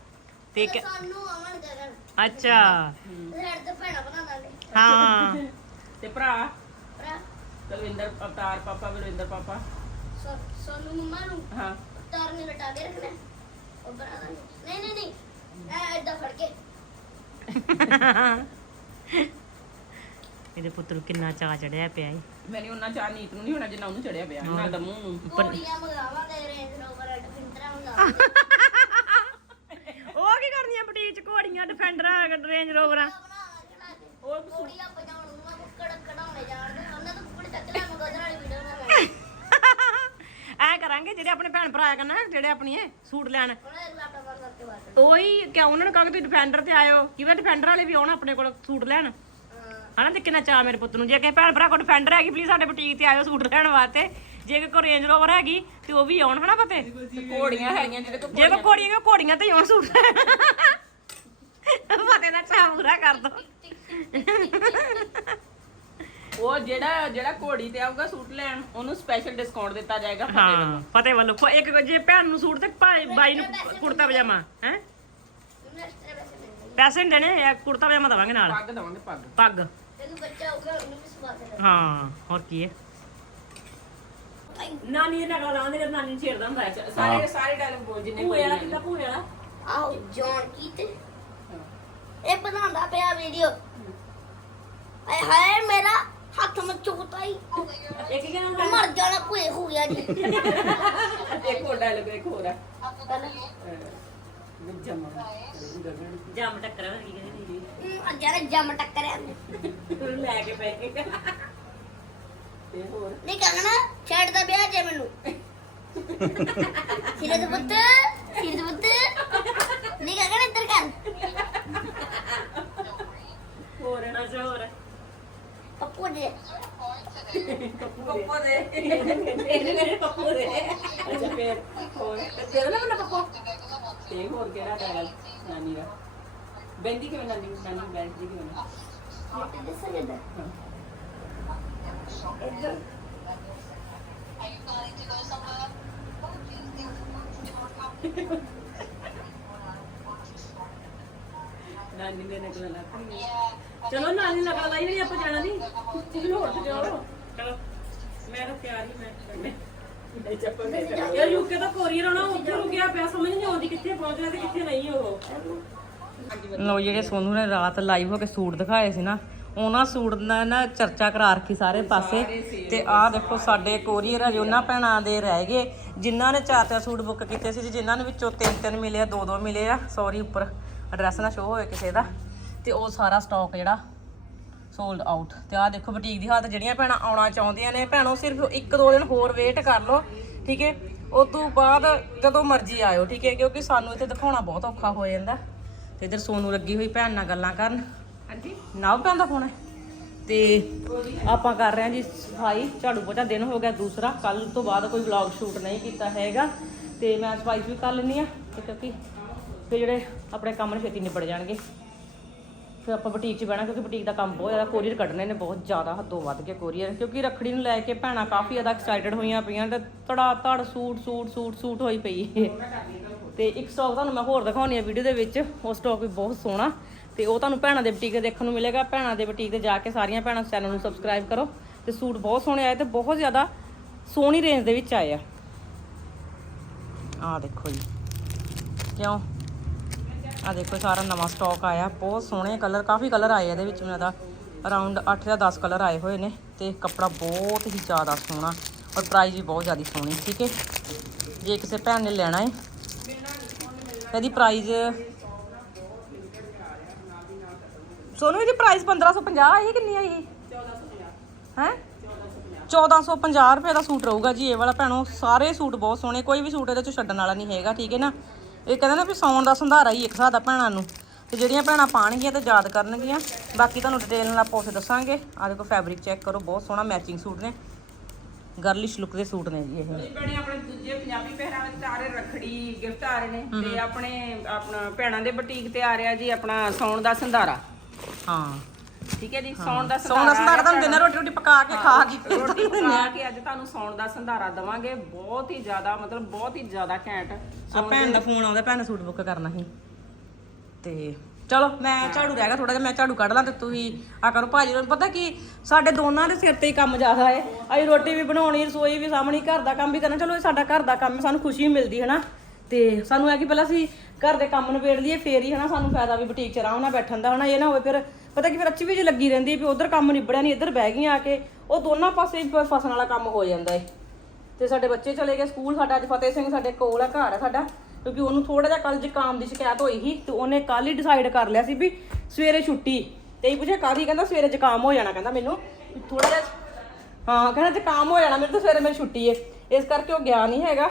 ਤੇ ਕਿ- ਸਾਨੂੰ ਅਮਨ ਗਗਨ। ਅੱਛਾ। ਤੇ ਬਣਾ ਦਾਂਗੇ। ਹਾਂ। ਤੇ ਭਰਾ? ਭਰਾ। ਕੁਲਵਿੰਦਰ ਅਵਤਾਰ ਪਾਪਾ ਬਲਵਿੰਦਰ ਪਾਪਾ? ਸੋਨੂੰ ਮੰਮਾ ਨੂੰ ਹਾਂ। ਤਾਰ ਨੇ ਲਟਾ ਕੇ ਰੱਖਣਾ। ਉਹ ਬਣਾ ਦਾਂਗੇ। ਨਹੀਂ ਨਹੀਂ ਨਹੀਂ। ਐ ਏਦਾਂ ਫੜ ਕੇ। ਇਹਦੇ ਪੁੱਤ ਨੂੰ ਕਿੰਨਾ ਚਾਹ ਚੜਿਆ ਪਿਆ ਏ। ਮੈਨੇ ਉਹਨਾਂ ਚਾਹ ਨੀਤ ਨੂੰ ਨਹੀਂ ਹੋਣਾ ਜਿੰਨਾ ਉਹਨੂੰ ਚੜਿਆ ਪਿਆ ਨਾ ਦਮੂ। ਨੂੰ ਕੋੜੀਆਂ ਮੰਗਾਵਾਂਗੇ ਰੇਂਜ ਰੋਵਰ ਐਡਵੈਂਟਰਾਂ ਮੰਗਾਵਾਂਗੇ ਉਹ ਕੀ ਕਰਦੀਆਂ ਬੁਟੀਕ ਚ ਘੋੜੀਆਂ ਡਿਫੈਂਡਰਾਂ ਰੇਂਜ ਰੋਵਰਾਂ। ਉਹ ਕੁੜੀਆਂ ਪਜਾਉਣ ਨੂੰ ਕੁੱਕੜ ਕਢਾਉਣੇ ਜਾਣਦੇ ਉਹਨਾਂ ਤੋਂ ਕੁੱਕੜ ਚੱਕ ਲੈ ਮਗਦਰ ਵਾਲੀ ਵੀਡੀਓ ਬਣਾਵਾਂਗੇ ਐ ਕਰਾਂਗੇ ਜਿਹੜੇ ਆਪਣੇ ਭੈਣ ਭਰਾ ਕਰਨਾ ਜਿਹੜੇ ਆਪਣੀ ਇਹ ਸੂਟ ਲੈਣ ਉਹੀ ਕਿ ਉਹਨਾਂ ਨੂੰ ਕਹਾਂਗੇ ਤੁਸੀਂ ਡਿਫੈਂਡਰ ਤੇ ਆਇਓ ਕਿਵੇਂ ਡਿਫੈਂਡਰ ਵਾਲੇ ਵੀ ਆਉਣ ਆਪਣੇ ਕੋਲ ਸੂਟ ਲੈਣ ਹਨਾ ਤੇ ਕਿੰਨਾ ਚਾਹ ਮੇਰੇ ਪੁੱਤ ਨੂੰ ਜੇ ਕਿਸੇ ਭੈਣ ਭਰਾ ਕੋਲ ਡਿਫੈਂਡਰ ਹੈਗੀ ਪਲੀਜ਼ ਸਾਡੇ ਬੁਟੀਕ ਤੇ ਆਇਓ ਸੂਟ ਲੈਣ ਵਾਸਤੇ ਜੇ ਕੋਈ ਰੇਂਜ ਰੋਵਰ ਹੈਗੀ ਤੇ ਉਹ ਵੀ ਆਉਣ ਹਨਾ ਪਤੇ ਤੇ ਘੋੜੀਆਂ ਹੈਗੀਆਂ ਜਿਹਦੇ ਕੋਲ ਜੇ ਕੋਈ ਘੋੜੀਆਂ ਕੋ ਘੋੜੀਆਂ ਤੇ ਆਉਣ ਸੂਟ ਪਤੇ ਦਾ ਚਾਹ ਪੂਰਾ ਕਰ ਦੋ ਉਹ ਜਿਹੜਾ ਜਿਹੜਾ ਘੋੜੀ ਤੇ ਆਊਗਾ ਸੂਟ ਲੈਣ ਉਹਨੂੰ ਸਪੈਸ਼ਲ ਡਿਸਕਾਊਂਟ ਦਿੱਤਾ ਜਾਏਗਾ ਫਤਿਹ ਹਾਂ ਵੱਲੋਂ। ਫਤਿਹ ਵੱਲੋਂ। ਫ- ਇੱਕ ਜੇ ਭੈਣ ਨੂੰ ਸੂਟ ਤੇ ਭਾਈ ਬਾਈ ਨੂੰ ਕੁੜਤਾ ਪਜਾਮਾ ਹੈ? ਪੈਸੇ ਨਹੀਂ ਦੇਣੇ ਇਹ ਕੁੜਤਾ ਪਜਾਮਾ ਦਵਾਂਗੇ ਨਾਲ। ਪੱਗ ਦਵਾਂਗੇ ਪੱਗ। ਪੱਗ। ਤੈਨੂੰ ਬੱਚਾ ਹੋਊਗਾ ਉਹਨੂੰ ਵੀ ਸਵਾ ਦੇ ਹਾਂ ਹੋਰ ਕੀ ਹੈ? ਨਾਨੀ ਨੇ ਨਕਲ ਲਾਉਂਦੇ ਜਦ ਨਾਨੀ ਨੂੰ ਛੇੜਦਾ ਹੁੰਦਾ ਹੈ। ਸਾਰੇ ਸਾਰੇ ਡਾਇਲੌਗ ਬੋਲ ਜਿੰਨੇ ਭੂਏ ਵਾਲਾ ਕਿੱਦਾਂ ਭੂਏ ਵਾਲਾ? ਆਓ ਜੌਨ ਕੀਤੇ ਇਹ ਬਣਾਉਂਦਾ ਪਿਆ ਵੀਡੀਓ ਹਾਏ ਮੇਰਾ ਹੱਥ ਮੇ ਚੁਗਤਾ ਹੀ। ਇੱਕ ਕਹਿੰਦਾ ਮਰ ਜਾਣਾ ਕੋਈ ਹੋ ਗਿਆ ਜੀ। ਇੱਕ ਹੋਰ ਡਾਇਲੌਗ ਇੱਕ ਹੋਰ ਹੈ। ਜਮਾ ਜੰਮ ਟੱਕਰ ਵਰਗੀ ਕਹਿੰਦੀ ਹਮ, ਅੱਜ ਯਾਰ ਜੰਮ ਟੱਕਰਿਆ ਲੈ ਕੇ ਪੈ ਕੇ ਤੇ ਹੋਰ? ਨਹੀਂ ਕਰਨਾ ਛੱਡ ਦਾ ਵਿਆਹ ਜੇ ਮੈਨੂੰ। ਸਿਰੇ ਦੇ ਪੁੱਤ ਸਿਰੇ ਦੇ ਪੁੱਤ। ਨਹੀਂ ਕਰਨਾ ਇੱਧਰ ਕਰ। ਹੋਰ ਨਾ ਹੋਰ। ਪੱਪੂ ਦੇ ਪੱਪੋ ਦੇ ਇਹਨੇ ਮੇਰੇ ਪੱਪੂ ਦੇ ਅੱਛਾ ਫੇਰ ਹੋਰ ਤੇਰਾ ਨਾ ਬਣਾ ਪੱਪੋ ਤੇ ਹੋਰ ਕਿਹੜਾ ਡਾਇਲੌਗ ਨਾਨੀ ਦਾ ਬੈਂਦੀ ਕਿਵੇਂ ਨਾਨੀ ਨਾਨੀ ਬੈਂਦੀ ਕਿਵੇਂ ਨਾ ਦੱਸੋ ਜਦ ਨਾਨੀ ਦੇ ਨਕਲ ਲਾ ਚਲੋ ਨਾਨੀ ਨਕਲ ਲਾਈ ਨਹੀਂ ਆਪਾਂ ਜਾਣਾ ਨਹੀਂ ਤੁਸੀਂ ਹੋਰ ਤੇ ਜਾਓ। ਚਲੋ ਮੈਂ ਤਾਂ ਪਿਆਰ ਹੀ ਮੈਂ। ਨਹੀਂ ਚੱਪਲ ਦੇ ਦੇ ਯਾਰ ਯੂਕੇ ਦਾ ਕੋਰੀਅਰ ਆਉਣਾ ਉੱਥੇ ਰੁਕਿਆ ਪਿਆ ਸਮਝ ਨਹੀਂ ਆਉਂਦੀ ਕਿੱਥੇ ਪਹੁੰਚਣਾ ਤੇ ਕਿੱਥੇ ਨਹੀਂ ਉਹ। ਲੋ ਜਿਹੜੇ ਸੋਨੂ ਨੇ ਰਾਤ ਲਾਈਵ ਹੋ ਕੇ ਸੂਟ ਦਿਖਾਏ ਸੀ ਨਾ ਉਹਨਾਂ ਸੂਟ ਦਾ ਨਾ ਚਰਚਾ ਕਰਾ ਰੱਖੀ ਸਾਰੇ ਪਾਸੇ। ਤੇ ਆਹ ਦੇਖੋ ਸਾਡੇ ਕੋਰੀਅਰ ਅਜੇ ਉਹਨਾਂ ਭੈਣਾਂ ਦੇ ਰਹਿ ਗਏ ਜਿਨ੍ਹਾਂ ਨੇ ਚਾਰ ਚਾਰ ਸੂਟ ਬੁੱਕ ਕੀਤੇ ਸੀ ਜਿਨ੍ਹਾਂ ਨੂੰ ਵਿੱਚੋਂ ਤਿੰਨ ਤਿੰਨ ਮਿਲੇ ਆ ਦੋ ਦੋ ਮਿਲੇ ਆ ਸੌਰੀ ਉੱਪਰ। ਐਡਰੈਸ ਨਾ ਸ਼ੋ ਹੋਏ ਕਿਸੇ ਦਾ ਤੇ ਉਹ ਸਾਰਾ ਸਟਾਕ ਜਿਹੜਾ ਸੋਲਡ ਆਊਟ ਤੇ ਆਹ ਦੇਖੋ ਬੁਟੀਕ ਦੀ ਹਾਲਤ ਜਿਹੜੀਆਂ ਭੈਣਾਂ ਆਉਣਾ ਚਾਹੁੰਦੀਆਂ ਨੇ ਭੈਣੋ ਸਿਰਫ ਇੱਕ ਦੋ ਦਿਨ ਹੋਰ ਵੇਟ ਕਰ ਲਓ ਠੀਕ ਹੈ? ਉਸ ਤੋਂ ਬਾਅਦ ਜਦੋਂ ਮਰਜ਼ੀ ਆਇਓ ਠੀਕ ਹੈ? ਕਿਉਂਕਿ ਸਾਨੂੰ ਇੱਥੇ ਦਿਖਾਉਣਾ ਬਹੁਤ ਔਖਾ ਹੋ ਜਾਂਦਾ। ਤੇ ਇਧਰ ਸੋਨੂ ਲੱਗੀ ਹੋਈ ਭੈਣ ਨਾਲ ਗੱਲਾਂ ਕਰਨ। ਹਾਂਜੀ। ਨਵ ਭੈਣ ਦਾ ਫੋਨ ਹੈ। ਤੇ ਆਪਾਂ ਕਰ ਰਹੇ ਹਾਂ ਜੀ ਸਫ਼ਾਈ। ਝਾੜੂ ਪੋਚਾ ਦਿਨ ਹੋ ਗਿਆ ਦੂਸਰਾ। ਕੱਲ ਤੋਂ ਬਾਅਦ ਕੋਈ ਵਲੌਗ ਸ਼ੂਟ ਨਹੀਂ ਕੀਤਾ ਹੈਗਾ। ਤੇ ਮੈਂ ਸਫ਼ਾਈ ਵੀ ਕਰ ਲੈਂਦੀ ਆ ਕਿਉਂਕਿ ਫਿਰ ਜਿਹੜੇ ਆਪਣੇ ਕੰਮ ਨੇ ਛੇਤੀ ਨਿਬੜ ਜਾਣਗੇ। ਫਿਰ ਆਪਾਂ ਬੁਟੀਕ 'ਚ ਬਹਿਣਾ, ਕਿਉਂਕਿ ਬੁਟੀਕ ਦਾ ਕੰਮ ਬਹੁਤ ਜ਼ਿਆਦਾ ਕੋਰੀਅਰ ਕੱਢਣੇ ਨੇ, ਬਹੁਤ ਜ਼ਿਆਦਾ ਹੱਦੋਂ ਵੱਧ ਕੇ ਕੋਰੀਅਰ ਕਿਉਂਕਿ ਰੱਖੜੀ ਨੂੰ ਲੈ ਕੇ ਭੈਣਾਂ ਕਾਫੀ ਜ਼ਿਆਦਾ ਐਕਸਾਈਟਡ ਹੋਈਆਂ ਪਈਆਂ ਤੇ ਤੜਾ ਤੜ ਸੂਟ ਸੂਟ ਸੂਟ ਸੂਟ ਹੋਈ ਪਈ ਹੈ। ਤੇ ਇੱਕ ਸਟਾਕ ਤੁਹਾਨੂੰ ਮੈਂ ਹੋਰ ਦਿਖਾਉਣੀ ਆ ਵੀਡੀਓ ਦੇ ਵਿੱਚ, ਉਹ ਸਟਾਕ ਵੀ ਬਹੁਤ ਸੋਹਣਾ। ਤੇ ਉਹ ਤੁਹਾਨੂੰ ਭੈਣਾਂ ਦੇ ਬੁਟੀਕ ਤੇ ਦੇਖਣ ਨੂੰ ਮਿਲੇਗਾ। ਭੈਣਾਂ ਦੇ ਬੁਟੀਕ ਤੇ ਜਾ ਕੇ ਸਾਰੀਆਂ ਭੈਣਾਂ ਚੈਨਲ ਨੂੰ ਸਬਸਕ੍ਰਾਈਬ ਕਰੋ। ਤੇ ਸੂਟ ਬਹੁਤ ਸੋਹਣੇ ਆਏ ਤੇ ਬਹੁਤ ਜ਼ਿਆਦਾ ਸੋਹਣੀ ਰੇਂਜ ਦੇ ਵਿੱਚ ਆਏ ਆ। ਆਹ ਦੇਖੋ ਜੀ। ਕਿਉਂ? ਆ ਦੇਖੋ ਸਾਰਾ ਨਵਾਂ ਸਟਾਕ ਆਇਆ, ਬਹੁਤ ਸੋਹਣੇ ਕਲਰ ਕਾਫੀ ਕਲਰ ਆਏ ਇਹਦੇ ਵਿੱਚ, ਮੈਨੂੰ ਦਾ ਅਰਾਊਂਡ 8 ਜਾਂ 10 ਕਲਰ ਆਏ ਹੋਏ ਨੇ ਤੇ ਕੱਪੜਾ ਬਹੁਤ ਹੀ ਜ਼ਿਆਦਾ ਸੋਹਣਾ ਔਰ ਪ੍ਰਾਈਸ ਵੀ ਬਹੁਤ ਜ਼ਿਆਦਾ ਸੋਹਣੀ, ਠੀਕ ਹੈ? ਜੇ ਕਿਸੇ ਭੈਣ ਨੇ ਲੈਣਾ ਹੈ ਇਹਦੀ ਪ੍ਰਾਈਸ ਸੋਨੂੰ ਇਹਦੀ ਪ੍ਰਾਈਸ 1550 ਆਈ ਕਿੰਨੀ ਆਈ 1450 ਹੈ? 1450 ਰੁਪਏ ਦਾ ਸੂਟ ਰਹੂਗਾ ਜੀ, ਇਹ ਵਾਲਾ ਭੈਣੋ, ਸਾਰੇ ਸੂਟ ਬਹੁਤ ਸੋਹਣੇ, ਕੋਈ ਵੀ ਸੂਟ ਇਹਦੇ ਚ ਛੱਡਣ ਵਾਲਾ ਨਹੀਂ ਹੈਗਾ, ਠੀਕ ਹੈ ਨਾ? ਇਹ ਕਹਿੰਦੇ ਨਾ ਵੀ ਸੌਣ ਦਾ ਸੰਧਾਰਾ ਹੀ ਇੱਕ ਹਿਸਾਬ ਦਾ ਭੈਣਾਂ ਨੂੰ। ਤੇ ਜਿਹੜੀਆਂ ਭੈਣਾਂ ਪਾਣਗੀਆਂ ਤੇ ਯਾਦ ਕਰਨਗੀਆਂ। ਬਾਕੀ ਤੁਹਾਨੂੰ ਡਿਟੇਲ ਨਾਲ ਆਪਾਂ ਉੱਥੇ ਦੱਸਾਂਗੇ। ਆਹ ਦੇਖੋ ਫੈਬਰਿਕ ਚੈੱਕ ਕਰੋ ਬਹੁਤ ਸੋਹਣਾ ਮੈਚਿੰਗ ਸੂਟ ਨੇ। ਗਰਲਿਸ਼ ਲੁੱਕ ਦੇ ਸੂਟ ਨੇ ਜੀ ਇਹ। ਆਪਣੇ ਦੂਜੇ ਪੰਜਾਬੀ ਪਹਿਰਾਵੇ ਤੇ ਆ ਰਹੇ ਰਖੜੀ ਗਿਫਟ ਆ ਰਹੇ ਨੇ। ਤੇ ਆਪਣੇ ਆਪਣਾ ਭੈਣਾਂ ਦੇ ਬੁਟੀਕ ਤੇ ਆ ਰਿਹਾ ਜੀ ਆਪਣਾ ਸੌਣ ਦਾ ਸੰਧਾਰਾ। ਹਾਂ। ਠੀਕ ਹੈ ਜੀ ਸੌਣ ਦਾ ਸੌਣ ਦਾ ਸੰਧਾਰਾ ਤੁਹਾਨੂੰ ਦਿਨੇ ਰੋਟੀ ਰੋਟੀ ਪਕਾ ਕੇ ਖਾ ਕੇ ਰੋਟੀ ਪਕਾ ਕੇ ਅੱਜ ਤੁਹਾਨੂੰ ਸੌਣ ਦਾ ਸੰਧਾਰਾ ਦਵਾਂਗੇ। ਬਹੁਤ ਹੀ ਜ਼ਿਆਦਾ ਮਤਲਬ ਬਹੁਤ ਹੀ ਜ਼ਿਆਦਾ ਘੈਂਟ ਆ ਭੈਣ ਦਾ ਫੋਨ ਆਉਂਦਾ ਭੈਣ ਨੇ ਸੂਟ ਬੁੱਕ ਕਰਨਾ ਸੀ। ਤੇ ਚਲੋ ਮੈਂ ਝਾੜੂ ਰਹਿ ਗਿਆ ਥੋੜਾ ਜਿਹਾ ਮੈਂ ਝਾੜੂ ਕੱਢ ਲਾਂ ਤੇ ਤੁਸੀਂ ਆ ਕਰੋ ਭਾਜੀ। ਨੂੰ ਪਤਾ ਕੀ ਸਾਡੇ ਦੋਨਾਂ ਦੇ ਸਿਰ ਤੇ ਹੀ ਕੰਮ ਜ਼ਿਆਦਾ ਹੈ। ਅਸੀਂ ਰੋਟੀ ਵੀ ਬਣਾਉਣੀ ਰਸੋਈ ਵੀ ਸਾਹਮਣੀ ਘਰ ਦਾ ਕੰਮ ਵੀ ਕਰਨਾ। ਚਲੋ ਇਹ ਸਾਡਾ ਘਰ ਦਾ ਕੰਮ ਸਾਨੂੰ ਖੁਸ਼ੀ ਮਿਲਦੀ ਹੈ ਨਾ। ਤੇ ਸਾਨੂੰ ਇਹ ਕਿ ਪਹਿਲਾਂ ਅਸੀਂ ਘਰ ਦੇ ਕੰਮ ਨਿਬੇੜ ਲਈਏ, ਫੇਰ ਹੀ ਹਨਾ ਸਾਨੂੰ ਫਾਇਦਾ ਵੀ ਬੁਟੀਕ 'ਚ ਆਰਾਮ ਨਾਲ ਬੈਠਣ ਦਾ, ਹਨਾ, ਇਹ ਨਾ ਹੋਵੇ ਫਿਰ ਪਤਾ ਕਿ ਫਿਰ ਅੱਛੀ ਵੀ ਜੇ ਲੱਗੀ ਰਹਿੰਦੀ ਵੀ ਉਧਰ ਕੰਮ ਨਿਬੜਿਆ ਨਹੀਂ, ਇੱਧਰ ਬਹਿ ਗਈਆਂ ਆ ਕੇ, ਉਹ ਦੋਨਾਂ ਪਾਸੇ ਹੀ ਫਸਣ ਵਾਲਾ ਕੰਮ ਹੋ ਜਾਂਦਾ ਏ। ਤੇ ਸਾਡੇ ਬੱਚੇ ਚਲੇ ਗਏ ਸਕੂਲ, ਸਾਡਾ ਅੱਜ ਫਤਿਹ ਸਿੰਘ ਸਾਡੇ ਕੋਲ ਆ, ਘਰ ਆ ਸਾਡਾ, ਕਿਉਂਕਿ ਉਹਨੂੰ ਥੋੜਾ ਜਿਹਾ ਕੱਲ ਜ਼ੁਕਾਮ ਦੀ ਸ਼ਿਕਾਇਤ ਹੋਈ ਸੀ ਤੇ ਉਹਨੇ ਕੱਲ ਹੀ ਡਿਸਾਈਡ ਕਰ ਲਿਆ ਸੀ ਵੀ ਸਵੇਰੇ ਛੁੱਟੀ। ਤੇ ਇਹ ਪੁੱਛਿਆ ਕਾਦੀ ਕਹਿੰਦਾ, ਸਵੇਰੇ ਜ਼ੁਕਾਮ ਹੋ ਜਾਣਾ, ਕਹਿੰਦਾ ਮੈਨੂੰ। ਥੋੜਾ ਜਿਹਾ ਹਾਂ, ਕਹਿੰਦਾ, ਜ਼ੁਕਾਮ ਹੋ ਜਾਣਾ ਮੇਰੇ ਤਾਂ ਸਵੇਰੇ ਮੇਰੀ ਛੁੱਟੀ ਹੈ ਇਸ ਕਰਕੇ ਉਹ ਗਿਆ ਨਹੀਂ ਹੈਗਾ।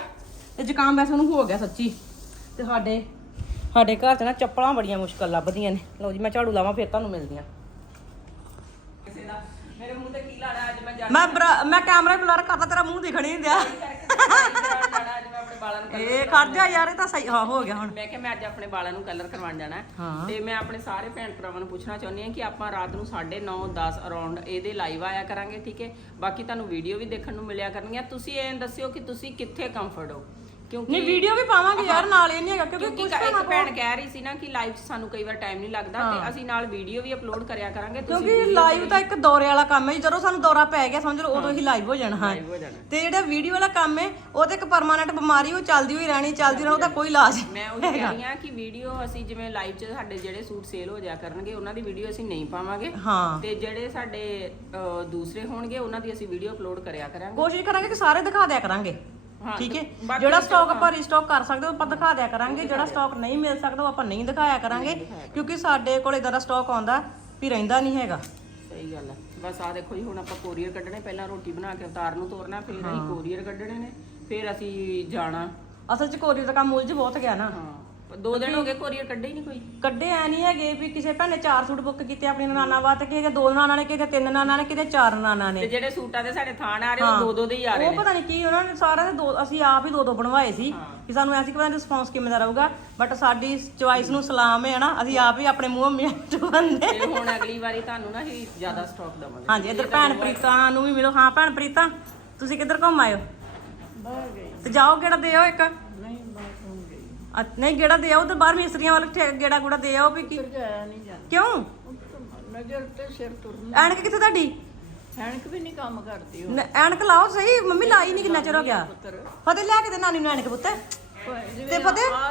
ਤੇ ਜ਼ੁਕਾਮ ਵੈਸੇ ਉਹਨੂੰ ਹੋ ਗਿਆ ਸੱਚੀ। ਤੇ ਸਾਡੇ ਸਾਡੇ ਘਰ 'ਚ ਨਾ ਚੱਪਲਾਂ ਬੜੀਆਂ ਮੁਸ਼ਕਲ ਲੱਭਦੀਆਂ ਨੇ। ਲਓ ਜੀ, ਮੈਂ ਝਾੜੂ ਲਾਵਾਂ, ਫਿਰ ਤੁਹਾਨੂੰ ਮਿਲਦੀਆਂ ਕਿਸੇ ਦਾ ਮੇਰੇ ਮੂੰਹ ਤੇ ਕੀ ਲਾਣਾ ਅੱਜ ਮੈਂ ਮੈਂ ਬਰਾ- ਮੈਂ ਕੈਮਰਾ ਬਲਰ ਕਰਦਾ ਤੇਰਾ ਮੂੰਹ ਦਿਖ ਨਹੀਂ ਦਿਆ। ਜਾਣਾ ਅੱਜ ਮੈਂ ਆਪਣੇ ਨੂੰ ਇਹ ਖੜ ਜਾ ਯਾਰ ਇਹ ਤਾਂ ਸਹੀ ਹਾਂ ਹੋ ਗਿਆ ਹੁਣ। ਮੈਂ ਕਿਹਾ ਮੈਂ ਅੱਜ ਆਪਣੇ ਬਾਲਾਂ ਨੂੰ ਕਲਰ ਕਰਵਾਉਣ ਜਾਣਾ ਹੈ। ਹਾਂ। ਤੇ ਮੈਂ ਆਪਣੇ ਸਾਰੇ ਭੈਣ ਭਰਾਵਾਂ ਨੂੰ ਪੁੱਛਣਾ ਚਾਹੁੰਦੀ ਹਾਂ ਕਿ ਆਪਾਂ ਰਾਤ ਨੂੰ 9:30 10 ਅਰਾਊਂਡ ਇਹਦੇ ਲਾਈਵ ਆਇਆ ਕਰਾਂਗੇ ਠੀਕ ਹੈ? ਬਾਕੀ ਤੁਹਾਨੂੰ ਵੀਡੀਓ ਵੀ ਦੇਖਣ ਨੂੰ ਮਿਲਿਆ ਕਰਨਗੀਆਂ। ਤੁਸੀਂ ਇਹ ਦੱਸਿਓ ਕਿ ਤੁਸੀਂ ਕਿੱਥੇ ਕੰਫਰਟ ਹੋ? ਕਿਉਂਕਿ ਨਹੀਂ ਵੀਡੀਓ ਵੀ ਪਾਵਾਂਗੇ ਯਾਰ ਨਾਲ ਇਹ ਨਹੀਂ ਹੈਗਾ ਕਿਉਂਕਿ ਕਿਉਂਕਿ ਇੱਕ ਭੈਣ ਕਹਿ ਰਹੀ ਸੀ ਨਾ ਕਿ ਲਾਈਵ 'ਚ ਸਾਨੂੰ ਕਈ ਵਾਰ ਟਾਈਮ ਨਹੀਂ ਲੱਗਦਾ ਤੇ ਅਸੀਂ ਨਾਲ ਵੀਡੀਓ ਵੀ ਅਪਲੋਡ ਕਰਿਆ ਕਰਾਂਗੇ ਤੁਸੀਂ ਕਿਉਂਕਿ ਲਾਈਵ ਤਾਂ ਇੱਕ ਦੌਰੇ ਵਾਲਾ ਕੰਮ ਹੈ ਜੀ, ਜਦੋਂ ਸਾਨੂੰ ਦੌਰਾ ਪੈ ਗਿਆ ਸਮਝ ਲਓ ਉਦੋਂ ਹੀ ਲਾਈਵ ਹੋ ਜਾਣਾ ਹੈ। ਹੋ ਜਾਣਾ। ਤੇ ਜਿਹੜਾ ਵੀਡੀਓ ਵਾਲਾ ਕੰਮ ਹੈ ਉਹ ਤੇ ਇੱਕ ਪਰਮਾਨੈਂਟ ਬਿਮਾਰੀ ਉਹ ਚੱਲਦੀ ਹੋਈ ਰਹਿਣੀ ਚੱਲਦੀ ਰਹਿਣੀ ਉਹਦਾ ਕੋਈ ਇਲਾਜ ਨਹੀਂ। ਮੈਂ ਉਹ ਕਹਿ ਰਹੀ ਹਾਂ ਕਿ ਵੀਡੀਓ ਅਸੀਂ ਜਿਵੇਂ ਲਾਈਵ 'ਚ ਸਾਡੇ ਜਿਹੜੇ ਸੂਟ ਸੇਲ ਹੋ ਜਾਇਆ ਕਰਨਗੇ ਉਹਨਾਂ ਦੀ ਵੀਡੀਓ ਅਸੀਂ ਨਹੀਂ ਪਾਵਾਂਗੇ। ਹਾਂ। ਤੇ ਜਿਹੜੇ ਸਾਡੇ ਅਹ, ਦੂਸਰੇ ਹੋਣਗੇ ਉਹਨਾਂ ਦੀ ਅਸੀਂ ਵੀਡੀਓ ਅਪਲੋਡ ਕਰਿਆ ਕਰਾਂਗੇ। ਕੋਸ਼ਿਸ਼ ਕਰਾਂਗੇ ਕਿ ਸਾਰੇ ਦਿਖਾ ਦਿਆ ਕਰਾਂਗੇ। ਹਾਂ, ਠੀਕ ਹੈ? ਬਾਕੀ ਜਿਹੜਾ ਸਟਾਕ ਆਪਾਂ ਰੀਸਟਾਕ ਕਰ ਸਕਦੇ ਉਹ ਆਪਾਂ ਦਿਖਾ ਦਿਆ ਕਰਾਂਗੇ। ਜਿਹੜਾ ਸਟਾਕ ਨਹੀਂ ਮਿਲ ਸਕਦਾ ਉਹ ਆਪਾਂ ਨਹੀਂ ਦਿਖਾਇਆ ਕਰਾਂਗੇ ਕਿਉਂਕਿ ਸਾਡੇ ਕੋਲ ਇਦਾਂ ਦਾ ਸਟਾਕ ਆਉਂਦਾ ਵੀ ਰਹਿੰਦਾ ਨਹੀਂ ਹੈਗਾ। ਸਹੀ ਗੱਲ ਹੈ। ਬਸ ਆ ਦੇਖੋ ਜੀ ਹੁਣ ਆਪਾਂ ਕੋਰੀਅਰ ਕੱਢਣੇ ਪਹਿਲਾਂ ਰੋਟੀ ਬਣਾ ਕੇ ਅਵਤਾਰ ਨੂੰ ਤੋਰਨਾ ਫਿਰ ਅਸੀਂ ਕੋਰੀਅਰ ਕੱਢਣੇ ਨੇ ਫਿਰ ਅਸੀਂ ਜਾਣਾ। ਅਸਲ 'ਚ ਕੋਰੀਅਰ ਦਾ ਕੰਮ ਉਲਝ ਬਹੁਤ ਗਿਆ ਨਾ। ਹਾਂ। ਦੋ ਦਿਨ ਹੋ ਗਏ ਕੋਰੀਅਰ ਕੱਢੇ ਹੀ ਨਹੀਂ ਕੋਈ। ਕੱਢੇ ਐ ਨਹੀਂ ਹੈਗੇ ਵੀ ਕਿਸੇ ਭੈਣ ਨੇ ਚਾਰ ਸੂਟ ਬੁੱਕ ਕੀਤੇ ਆਪਣੀ ਨਾਨਾ ਵਾਸਤੇ ਕਿਸੇ ਦੇ ਦੋ ਨਾਨਾ ਨੇ ਕਿਸੇ ਦੇ ਤਿੰਨ ਨਾਨਾ ਨੇ ਕਿਸੇ ਦੇ ਚਾਰ ਨਾਨਾ ਨੇ। ਤੇ ਜਿਹੜੇ ਸੂਟਾਂ ਦੇ ਸਾਡੇ ਥਾਣ ਆ ਰਹੇ ਉਹ ਦੋ ਦੋ ਦੇ ਹੀ ਆ ਰਹੇ ਉਹ ਪਤਾ ਨਹੀਂ ਕੀ ਉਹਨਾਂ ਨੇ ਸਾਰਿਆਂ ਦੇ ਦੋ ਅਸੀਂ ਆਪ ਹੀ ਦੋ ਦੋ ਬਣਵਾਏ ਸੀ ਕਿ ਸਾਨੂੰ ਐਸੀ ਪਤਾ ਰਿਸਪੌਂਸ ਕਿਵੇਂ ਦਾ ਰਹੂਗਾ ਬਟ ਸਾਡੀ ਚੁਆਇਸ ਨੂੰ ਸਲਾਮ ਹੈ ਨਾ ਅਸੀਂ ਆਪ ਹੀ ਆਪਣੇ ਮੂੰਹ ਮਿਆਟ ਬੰਦੇ ਤੇ ਹੁਣ ਅਗਲੀ ਵਾਰੀ ਤੁਹਾਨੂੰ ਨਾ ਅਸੀਂ ਜ਼ਿਆਦਾ ਸਟਾਕ ਦਵਾਂਗੇ। ਹਾਂਜੀ ਇੱਧਰ ਭੈਣ ਪ੍ਰੀਤਾ ਨੂੰ ਵੀ ਮਿਲੋ। ਹਾਂ ਭੈਣ ਪ੍ਰੀਤਾ ਤੁਸੀਂ ਕਿੱਧਰ ਘੁੰਮ ਆਇਓ ਤੇ ਜਾਓ ਕਿਹੜਾ ਦੇ ਆਓ ਇੱਕ। ਨਹੀਂ ਨਹੀਂ ਗੇੜਾ ਦੇ ਆਓ ਤੇ ਬਾਹਰ ਮਿਸਤਰੀਆਂ ਵਾਲੇ ਠੇ- ਗੇੜਾ ਗੂੜਾ ਦੇ ਆਓ ਵੀ ਕੀ ਕਿਉਂ? ਨਜ਼ਰ ਤੇ ਸਿਰ ਤੁਰ ਐਨਕ ਕਿੱਥੇ ਤੁਹਾਡੀ? ਹੈਣਕ ਵੀ ਨਹੀਂ ਕੰਮ ਕਰਦੀ ਨ- ਐਨਕ ਲਾਓ ਸਹੀ ਮੰਮੀ ਲਾਈ ਨਹੀਂ ਕਿੰਨਾ ਚਿਰ ਹੋ ਗਿਆ। ਫਤਿਹ ਲਿਆ ਕੇ ਦੇ ਨਾਨੀ ਨੂੰ ਐਨਕ ਪੁੱਤ। ਤੇ ਫਤਿਹ? ਆ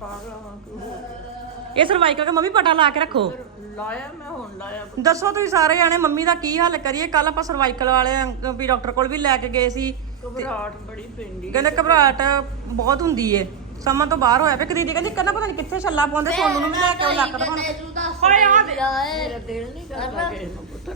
ਪਾਗਲਾ ਵਾਂ ਉਹ ਇਹ ਸਰਵਾਈਕਲ ਦਾ ਮੰਮੀ ਪਟਾ ਲਾ ਕੇ ਰੱਖੋ। ਲਾਇਆ ਮੈਂ ਹੁਣ ਲਾਇਆ ਦੱਸੋ ਤੁਸੀਂ ਸਾਰੇ ਜਾਣੇ ਮੰਮੀ ਦਾ ਕੀ ਹੱਲ ਕਰੀਏ? ਕੱਲ ਆਪਾਂ ਸਰਵਾਈਕਲ ਵਾਲੇ ਅੰਕ- ਵੀ ਡਾਕਟਰ ਕੋਲ ਵੀ ਲੈ ਕੇ ਗਏ ਸੀ। ਘਬਰਾਹਟ ਬੜੀ ਪੈਂਦੀ ਕਹਿੰਦੇ ਘਬਰਾਹਟ ਬਹੁਤ ਹੁੰਦੀ ਏ। ਸਮਾਂ ਤੋਂ ਬਾਹਰ ਹੋਇਆ ਪਿਆ ਕਦੀ ਕਹਿੰਦੀ ਕਹਿੰਦਾ ਪਤਾ ਨਹੀਂ ਕਿੱਥੇ ਛੱਲਾ ਪਾਉਂਦੇ ਸੋਨੂੰ ਨੂੰ ਵੀ ਲੈ ਕੇ ਉਹ ਲੱਕ ਦਿਖਾਉਣ ਹਾਏ ਆ ਦੇ। ਮੇਰਾ ਦਿਲ ਨਹੀਂ ਕਰਦਾ ਕਿਸੇ ਨੂੰ ਪੁੱਤਰ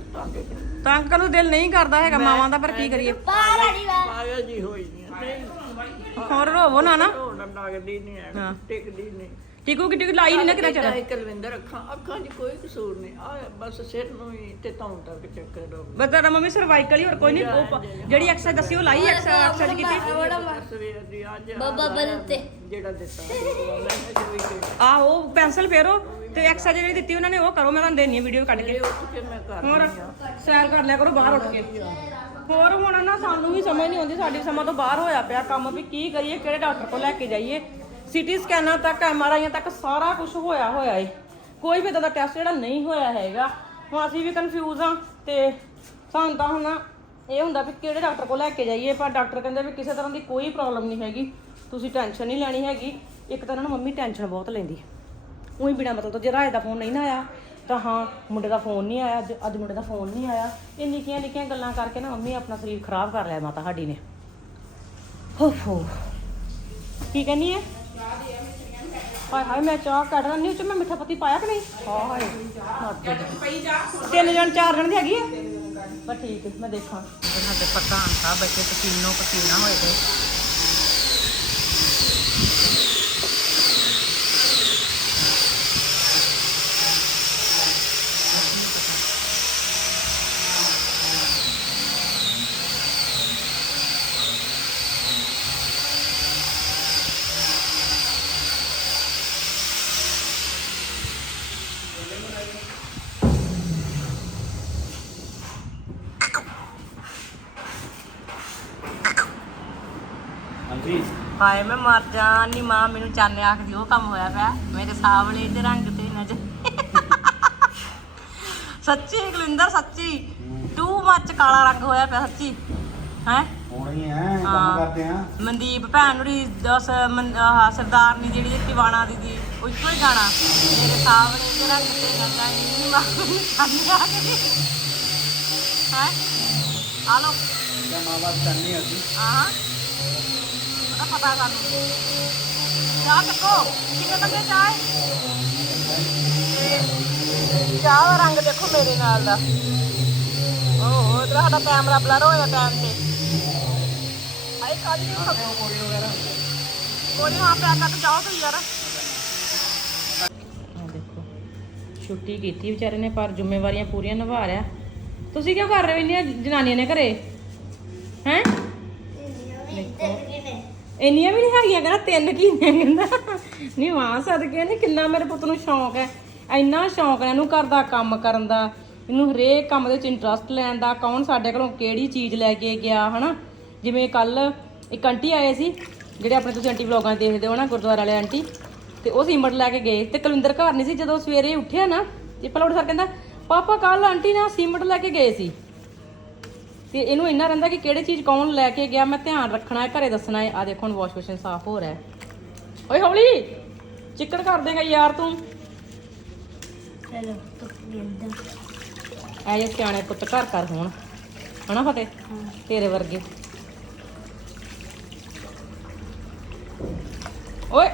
ਤਾਂਗੇ ਨੂੰ ਦਿਲ ਨਹੀਂ ਕਰਦਾ ਹੈਗਾ ਮਾਵਾਂ ਦਾ ਪਰ ਕੀ ਕਰੀਏ? ਪਾਲੜੀ ਵਾ ਪਾਗਲ ਜੀ ਹੋਈ ਨਹੀਂ ਨਹੀਂ ਹੋਰ ਰੋਵੋ ਨਾ ਨਾ। ਹੋਣ ਲੱਗਦੀ ਨਹੀਂ ਹੈ। ਟਿਕਦੀ ਨਹੀਂ ਟਿਕੂ ਕਿ ਟਿਕੂ ਲਾਈ ਨਹੀਂ ਨਾ ਕਿਤੇ ਚਾਹੇ ਕੁਲਵਿੰਦਰ ਅੱਖਾਂ ਅੱਖਾਂ 'ਚ ਕੋਈ ਕਸੂਰ ਨਹੀਂ ਆ ਬਸ ਸਿਰ ਨੂੰ ਹੀ ਤੇ ਧੌਣ ਤੱਕ ਚੱਕਰ ਹੋ ਬਸ ਤੇਰਾ ਮੰਮੀ ਸਰਵਾਈਕਲ ਹੀ ਹੋਰ ਕੋਈ ਨਹੀਂ ਉਹ ਪ- ਜਿਹੜੀ ਐਕਸਰਸਾਈਜ਼ ਦੱਸੀ ਉਹ ਲਾਈ ਐਕਸਰਸਾਈਜ਼ ਕੀਤੀ। ਸਵੇਰ ਦੀ ਅੱਜ ਬਾਬਾ ਬਲਤੇ ਜਿਹੜਾ ਦਿੱਤਾ ਮੈਂ ਕੋਈ ਆਹੋ ਪੈਨਸਲ ਫੇਰੋ ਤੇ ਐਕਸਰਸਾਈਜ਼ ਜਿਹੜੀ ਦਿੱਤੀ ਉਹਨਾਂ ਨੇ ਉਹ ਕਰੋ। ਮੈਂ ਤੁਹਾਨੂੰ ਦੇਣੀ ਆ ਵੀਡੀਓ ਕੱਢ ਕੇ। ਉੱਠ ਕੇ ਮੈਂ ਕਰ ਹੋਰ ਸੈਰ ਕਰ ਲਿਆ ਕਰੋ ਬਾਹਰ ਉੱਠ ਕੇ। ਹੋਰ ਹੁਣ ਨਾ ਸਾਨੂੰ ਵੀ ਸਮਝ ਨਹੀਂ ਆਉਂਦੀ। ਸਾਡੀ ਸਮਾਂ ਤੋਂ ਬਾਹਰ ਹੋਇਆ ਪਿਆ। ਕੰਮ ਵੀ ਕੀ ਕਰੀਏ ਕਿਹੜੇ ਡਾਕਟਰ ਕੋਲ ਲੈ ਕੇ ਜਾਈਏ। ਸਿਟੀ ਸਕੈਨਾਂ ਤੱਕ ਐਮਆਰਆਈਆਂ ਤੱਕ ਸਾਰਾ ਕੁਝ ਹੋਇਆ ਹੋਇਆ ਏ। ਕੋਈ ਵੀ ਇਦਾਂ ਦਾ ਟੈਸਟ ਜਿਹੜਾ ਨਹੀਂ ਹੋਇਆ ਹੈਗਾ। ਹੁਣ ਅਸੀਂ ਵੀ ਕਨਫਿਊਜ਼ ਆ ਤੇ ਸਾਨੂੰ ਤਾਂ ਹੁਣ ਇਹ ਹੁੰਦਾ ਵੀ ਕਿਹੜੇ ਡਾਕਟਰ ਕੋਲ ਲੈ ਕੇ ਜਾਈਏ, ਪਰ ਡਾਕਟਰ ਕਹਿੰਦੇ ਵੀ ਕਿਸੇ ਤਰ੍ਹਾਂ ਦੀ ਕੋਈ ਪ੍ਰੋਬਲਮ ਨਹੀਂ ਹੈਗੀ। ਤੁਸੀਂ ਟੈਨਸ਼ਨ ਨਹੀਂ ਲੈਣੀ ਹੈਗੀ। ਇੱਕ ਤਾਂ ਇਹਨਾਂ ਨੂੰ ਮੰਮੀ ਟੈਨਸ਼ਨ ਬਹੁਤ ਲੈਂਦੀ ਉਹੀ ਬਿਨਾ ਮਤਲਬ ਤੋਂ ਜੇ ਰਾਏ ਦਾ ਫੋਨ ਨਹੀਂ ਨਾ ਆਇਆ, ਤਾਂ ਹਾਂ, ਮੁੰਡੇ ਦਾ ਫੋਨ ਨਹੀਂ ਆਇਆ, ਅੱਜ ਅੱਜ ਮੁੰਡੇ ਦਾ ਫੋਨ ਨਹੀਂ ਆਇਆ। ਇਹ ਨਿੱਕੀਆਂ ਨਿੱਕੀਆਂ ਗੱਲਾਂ ਕਰਕੇ ਨਾ ਮੰਮੀ ਆਪਣਾ ਸਰੀਰ ਖਰਾਬ ਕਰ ਲਿਆ ਮਾਤਾ ਸਾਡੀ ਨੇ। ਹੋ ਹੋ। ਕੀ ਕਹਿੰਦੀ ਹੈ? ਹਾਏ ਹਾਏ ਮੈਂ ਚਾਹ ਕੱਢ ਰਹੀ ਹਾਂ ਚ ਮੈਂ ਮਿੱਠਾ ਪੱਤੀ ਪਾਇਆ ਕਿ ਨਹੀਂ? ਹਾਏ। ਤਿੰਨ ਜਣ ਚਾਰ ਜਣ ਦੀ ਹੈਗੀ ਹੈ ਪਰ ਠੀਕ ਹੈ, ਮੈਂ ਦੇਖਾਂ। ਤੇ ਸਾਡੇ ਪ੍ਰਧਾਨ ਸਾਹਿਬ ਬੈਠੇ ਪਸੀਨੋ ਪਸੀਨਾ ਹੋਏ ਤੇ ਹਾਂਜੀ ਹਾਏ ਮੈਂ ਮਰ ਜਾਣੀ ਮਾਂ ਮੈਨੂੰ ਚਾਨੇ ਆਖਦੀ ਉਹ ਕੰਮ ਹੋਇਆ ਪਿਆ। ਮੇਰੇ ਸਾਵਲੇ ਤੇ ਰੰਗ ਤੇ ਨਜ਼ਰ ਸੱਚੀ ਕੁਲਿੰਦਰ ਸੱਚੀ। ਟੂ ਮੱਚ ਕਾਲਾ ਰੰਗ ਹੋਇਆ ਪਿਆ ਸੱਚੀ। ਹੈ? ਹੋਣਾ ਹੀ ਕੰਮ। ਕਰਦੇ ਆ। ਮਨਦੀਪ ਭੈਣ ਨੂੰ ਦਸ ਸਰਦਾਰਨੀ ਜਿਹੜੀ ਟਿਵਾਣਾ ਦੀ ਦੀ ਉਹ ਇੱਕੋ ਹੀ ਗਾਣਾ ਮੇਰੇ ਸਾਵਲੇ ਤੇ ਰੰਗ ਤੇ ਨਜ਼ਰ ਨਹੀਂ ਮਾਂ ਮੈਨੂੰ ਚਾਨੇ ਆਖਦੀ। ਹੈ? ਆ ਲੋ ਜਾਂ ਮਾਂ ਬਾਪ ਚਾਹਨੇ ਅਸੀਂ। ਹਾਂ। ਉਹਦਾ ਪਤਾ ਸਾਨੂੰ ਚਾਹ ਚੱਕੋ ਕਿੰਨੇ ਬੰਦੇ ਚਾਹ ਹੈ? ਤੇ ਚਾਹ ਦਾ ਰੰਗ ਦੇਖੋ ਮੇਰੇ ਨਾਲ ਦਾ ਓਹ ਇਧਰ ਸਾਡਾ ਕੈਮਰਾ ਬਲਰ ਹੋਇਆ ਟਾਈਮ ਤੇ ਆਈ ਕਾਲੀ ਨੂੰ ਕੋਲੀ ਹਾਂ ਪਿਆ ਕਰ ਜਾਓ ਤੁਸੀਂ ਯਾਰ ਆ ਦੇਖੋ ਛੁੱਟੀ ਕੀਤੀ ਵਿਚਾਰੇ ਨੇ, ਪਰ ਜ਼ਿੰਮੇਵਾਰੀਆਂ ਪੂਰੀਆਂ ਨਿਭਾ ਰਿਹਾ ਤੁਸੀਂ ਕਿਉਂ ਕਰ ਰਹੇ ਹੋ ਇੰਨੀਆਂ ਜਨਾਨੀਆਂ ਨੇ ਘਰੇ? ਹੈਂ? ਇੰਨੀਆਂ ਵੀ ਨਹੀਂ ਹੈਗੀਆਂ, ਕਹਿੰਦਾ ਤਿੰਨ ਕੀ ਨੇ ਕਹਿੰਦਾ। ਨਹੀਂ ਮਾਂ, ਸਦਕੇ ਨਹੀਂ ਕਿੰਨਾ ਮੇਰੇ ਪੁੱਤ ਨੂੰ ਸ਼ੌਂਕ ਹੈ ਇੰਨਾ ਸ਼ੌਂਕ ਹੈ ਇਹਨੂੰ ਘਰ ਦਾ ਕੰਮ ਕਰਨ ਦਾ, ਇਹਨੂੰ ਹਰੇਕ ਕੰਮ ਦੇ ਵਿੱਚ ਇੰਟਰਸਟ ਲੈਣ ਦਾ, ਕੌਣ ਸਾਡੇ ਕੋਲੋਂ ਕਿਹੜੀ ਚੀਜ਼ ਲੈ ਕੇ ਗਿਆ, ਹਨਾ? ਜਿਵੇਂ ਕੱਲ ਇੱਕ ਆਂਟੀ ਆਏ ਸੀ, ਜਿਹੜੇ ਆਪਣੇ ਤੁਸੀਂ ਆਂਟੀ ਵਲੋਗਾਂ ਦੇਖਦੇ ਹੋ ਨਾ, ਗੁਰਦੁਆਰਾ ਵਾਲੇ ਆਂਟੀ, ਤੇ ਉਹ ਸੀਮਟ ਲੈ ਕੇ ਗਏ ਤੇ ਕੁਲਿੰਦਰ ਘਰ ਨਹੀਂ ਸੀ, ਜਦੋਂ ਸਵੇਰੇ ਉੱਠਿਆ ਨਾ, ਤੇ ਪਲਵੜ ਸਰ ਕਹਿੰਦਾ, ਪਾਪਾ ਕੱਲ ਆਂਟੀ ਨਾ ਸੀਮਟ ਲੈ ਕੇ ਗਏ ਸੀ। ਤੇ ਇਹਨੂੰ ਇੰਨਾ ਰਹਿੰਦਾ ਕਿ ਕਿਹੜੀ ਚੀਜ਼ ਕੌਣ ਲੈ ਕੇ ਗਿਆ ਮੈਂ ਧਿਆਨ ਰੱਖਣਾ ਹੈ ਘਰੇ ਦੱਸਣਾ ਹੈ। ਆ ਦੇਖੋ ਹੁਣ ਵਾਸ਼ ਬੇਸਿਨ ਸਾਫ਼ ਹੋ ਰਿਹਾ ਹੈ। ਓਏ ਹੌਲੀ ਚਿੱਕੜ ਕਰ ਦੇਗਾ ਯਾਰ ਤੂੰ। ਚਲੋ ਐ ਜੇ ਸਿਆਣੇ ਪੁੱਤ ਘਰ ਘਰ ਹੋਣ। ਹਨਾ ਫਤਿਹ? ਤੇਰੇ ਵਰਗੇ। ਓਏ!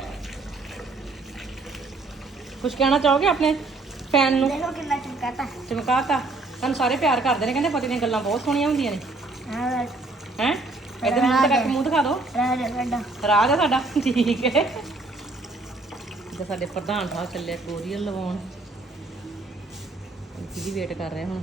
ਕੁਝ ਕਹਿਣਾ ਚਾਹੋਗੇ ਆਪਣੇ ਫੈਨ ਨੂੰ? ਦੇਖੋ ਕਿੰਨਾ ਚਮਕਾਤਾ। ਚਮਕਾਤਾ। ਤੁਹਾਨੂੰ ਸਾਰੇ ਪਿਆਰ ਕਰਦੇ ਨੇ, ਕਹਿੰਦੇ ਪਤੀ ਦੀਆਂ ਗੱਲਾਂ ਬਹੁਤ ਸੋਹਣੀਆਂ ਹੁੰਦੀਆਂ ਨੇ। ਹੈ? ਇਹਦੇ ਮੂੰਹ ਤੇ ਕਰਕੇ ਮੂੰਹ ਦਿਖਾ ਦਿਓ। ਰਾਜ ਸਾਡਾ ਆ ਸਾਡਾ, ਠੀਕ ਹੈ। ਤੇ ਸਾਡੇ ਪ੍ਰਧਾਨ ਸਾਹਿਬ ਚੱਲੇ ਕੋਰੀਅਰ ਲਵਾਉਣ। ਕਿਹਦੀ ਵੇਟ ਕਰ ਰਹੇ ਹੁਣ।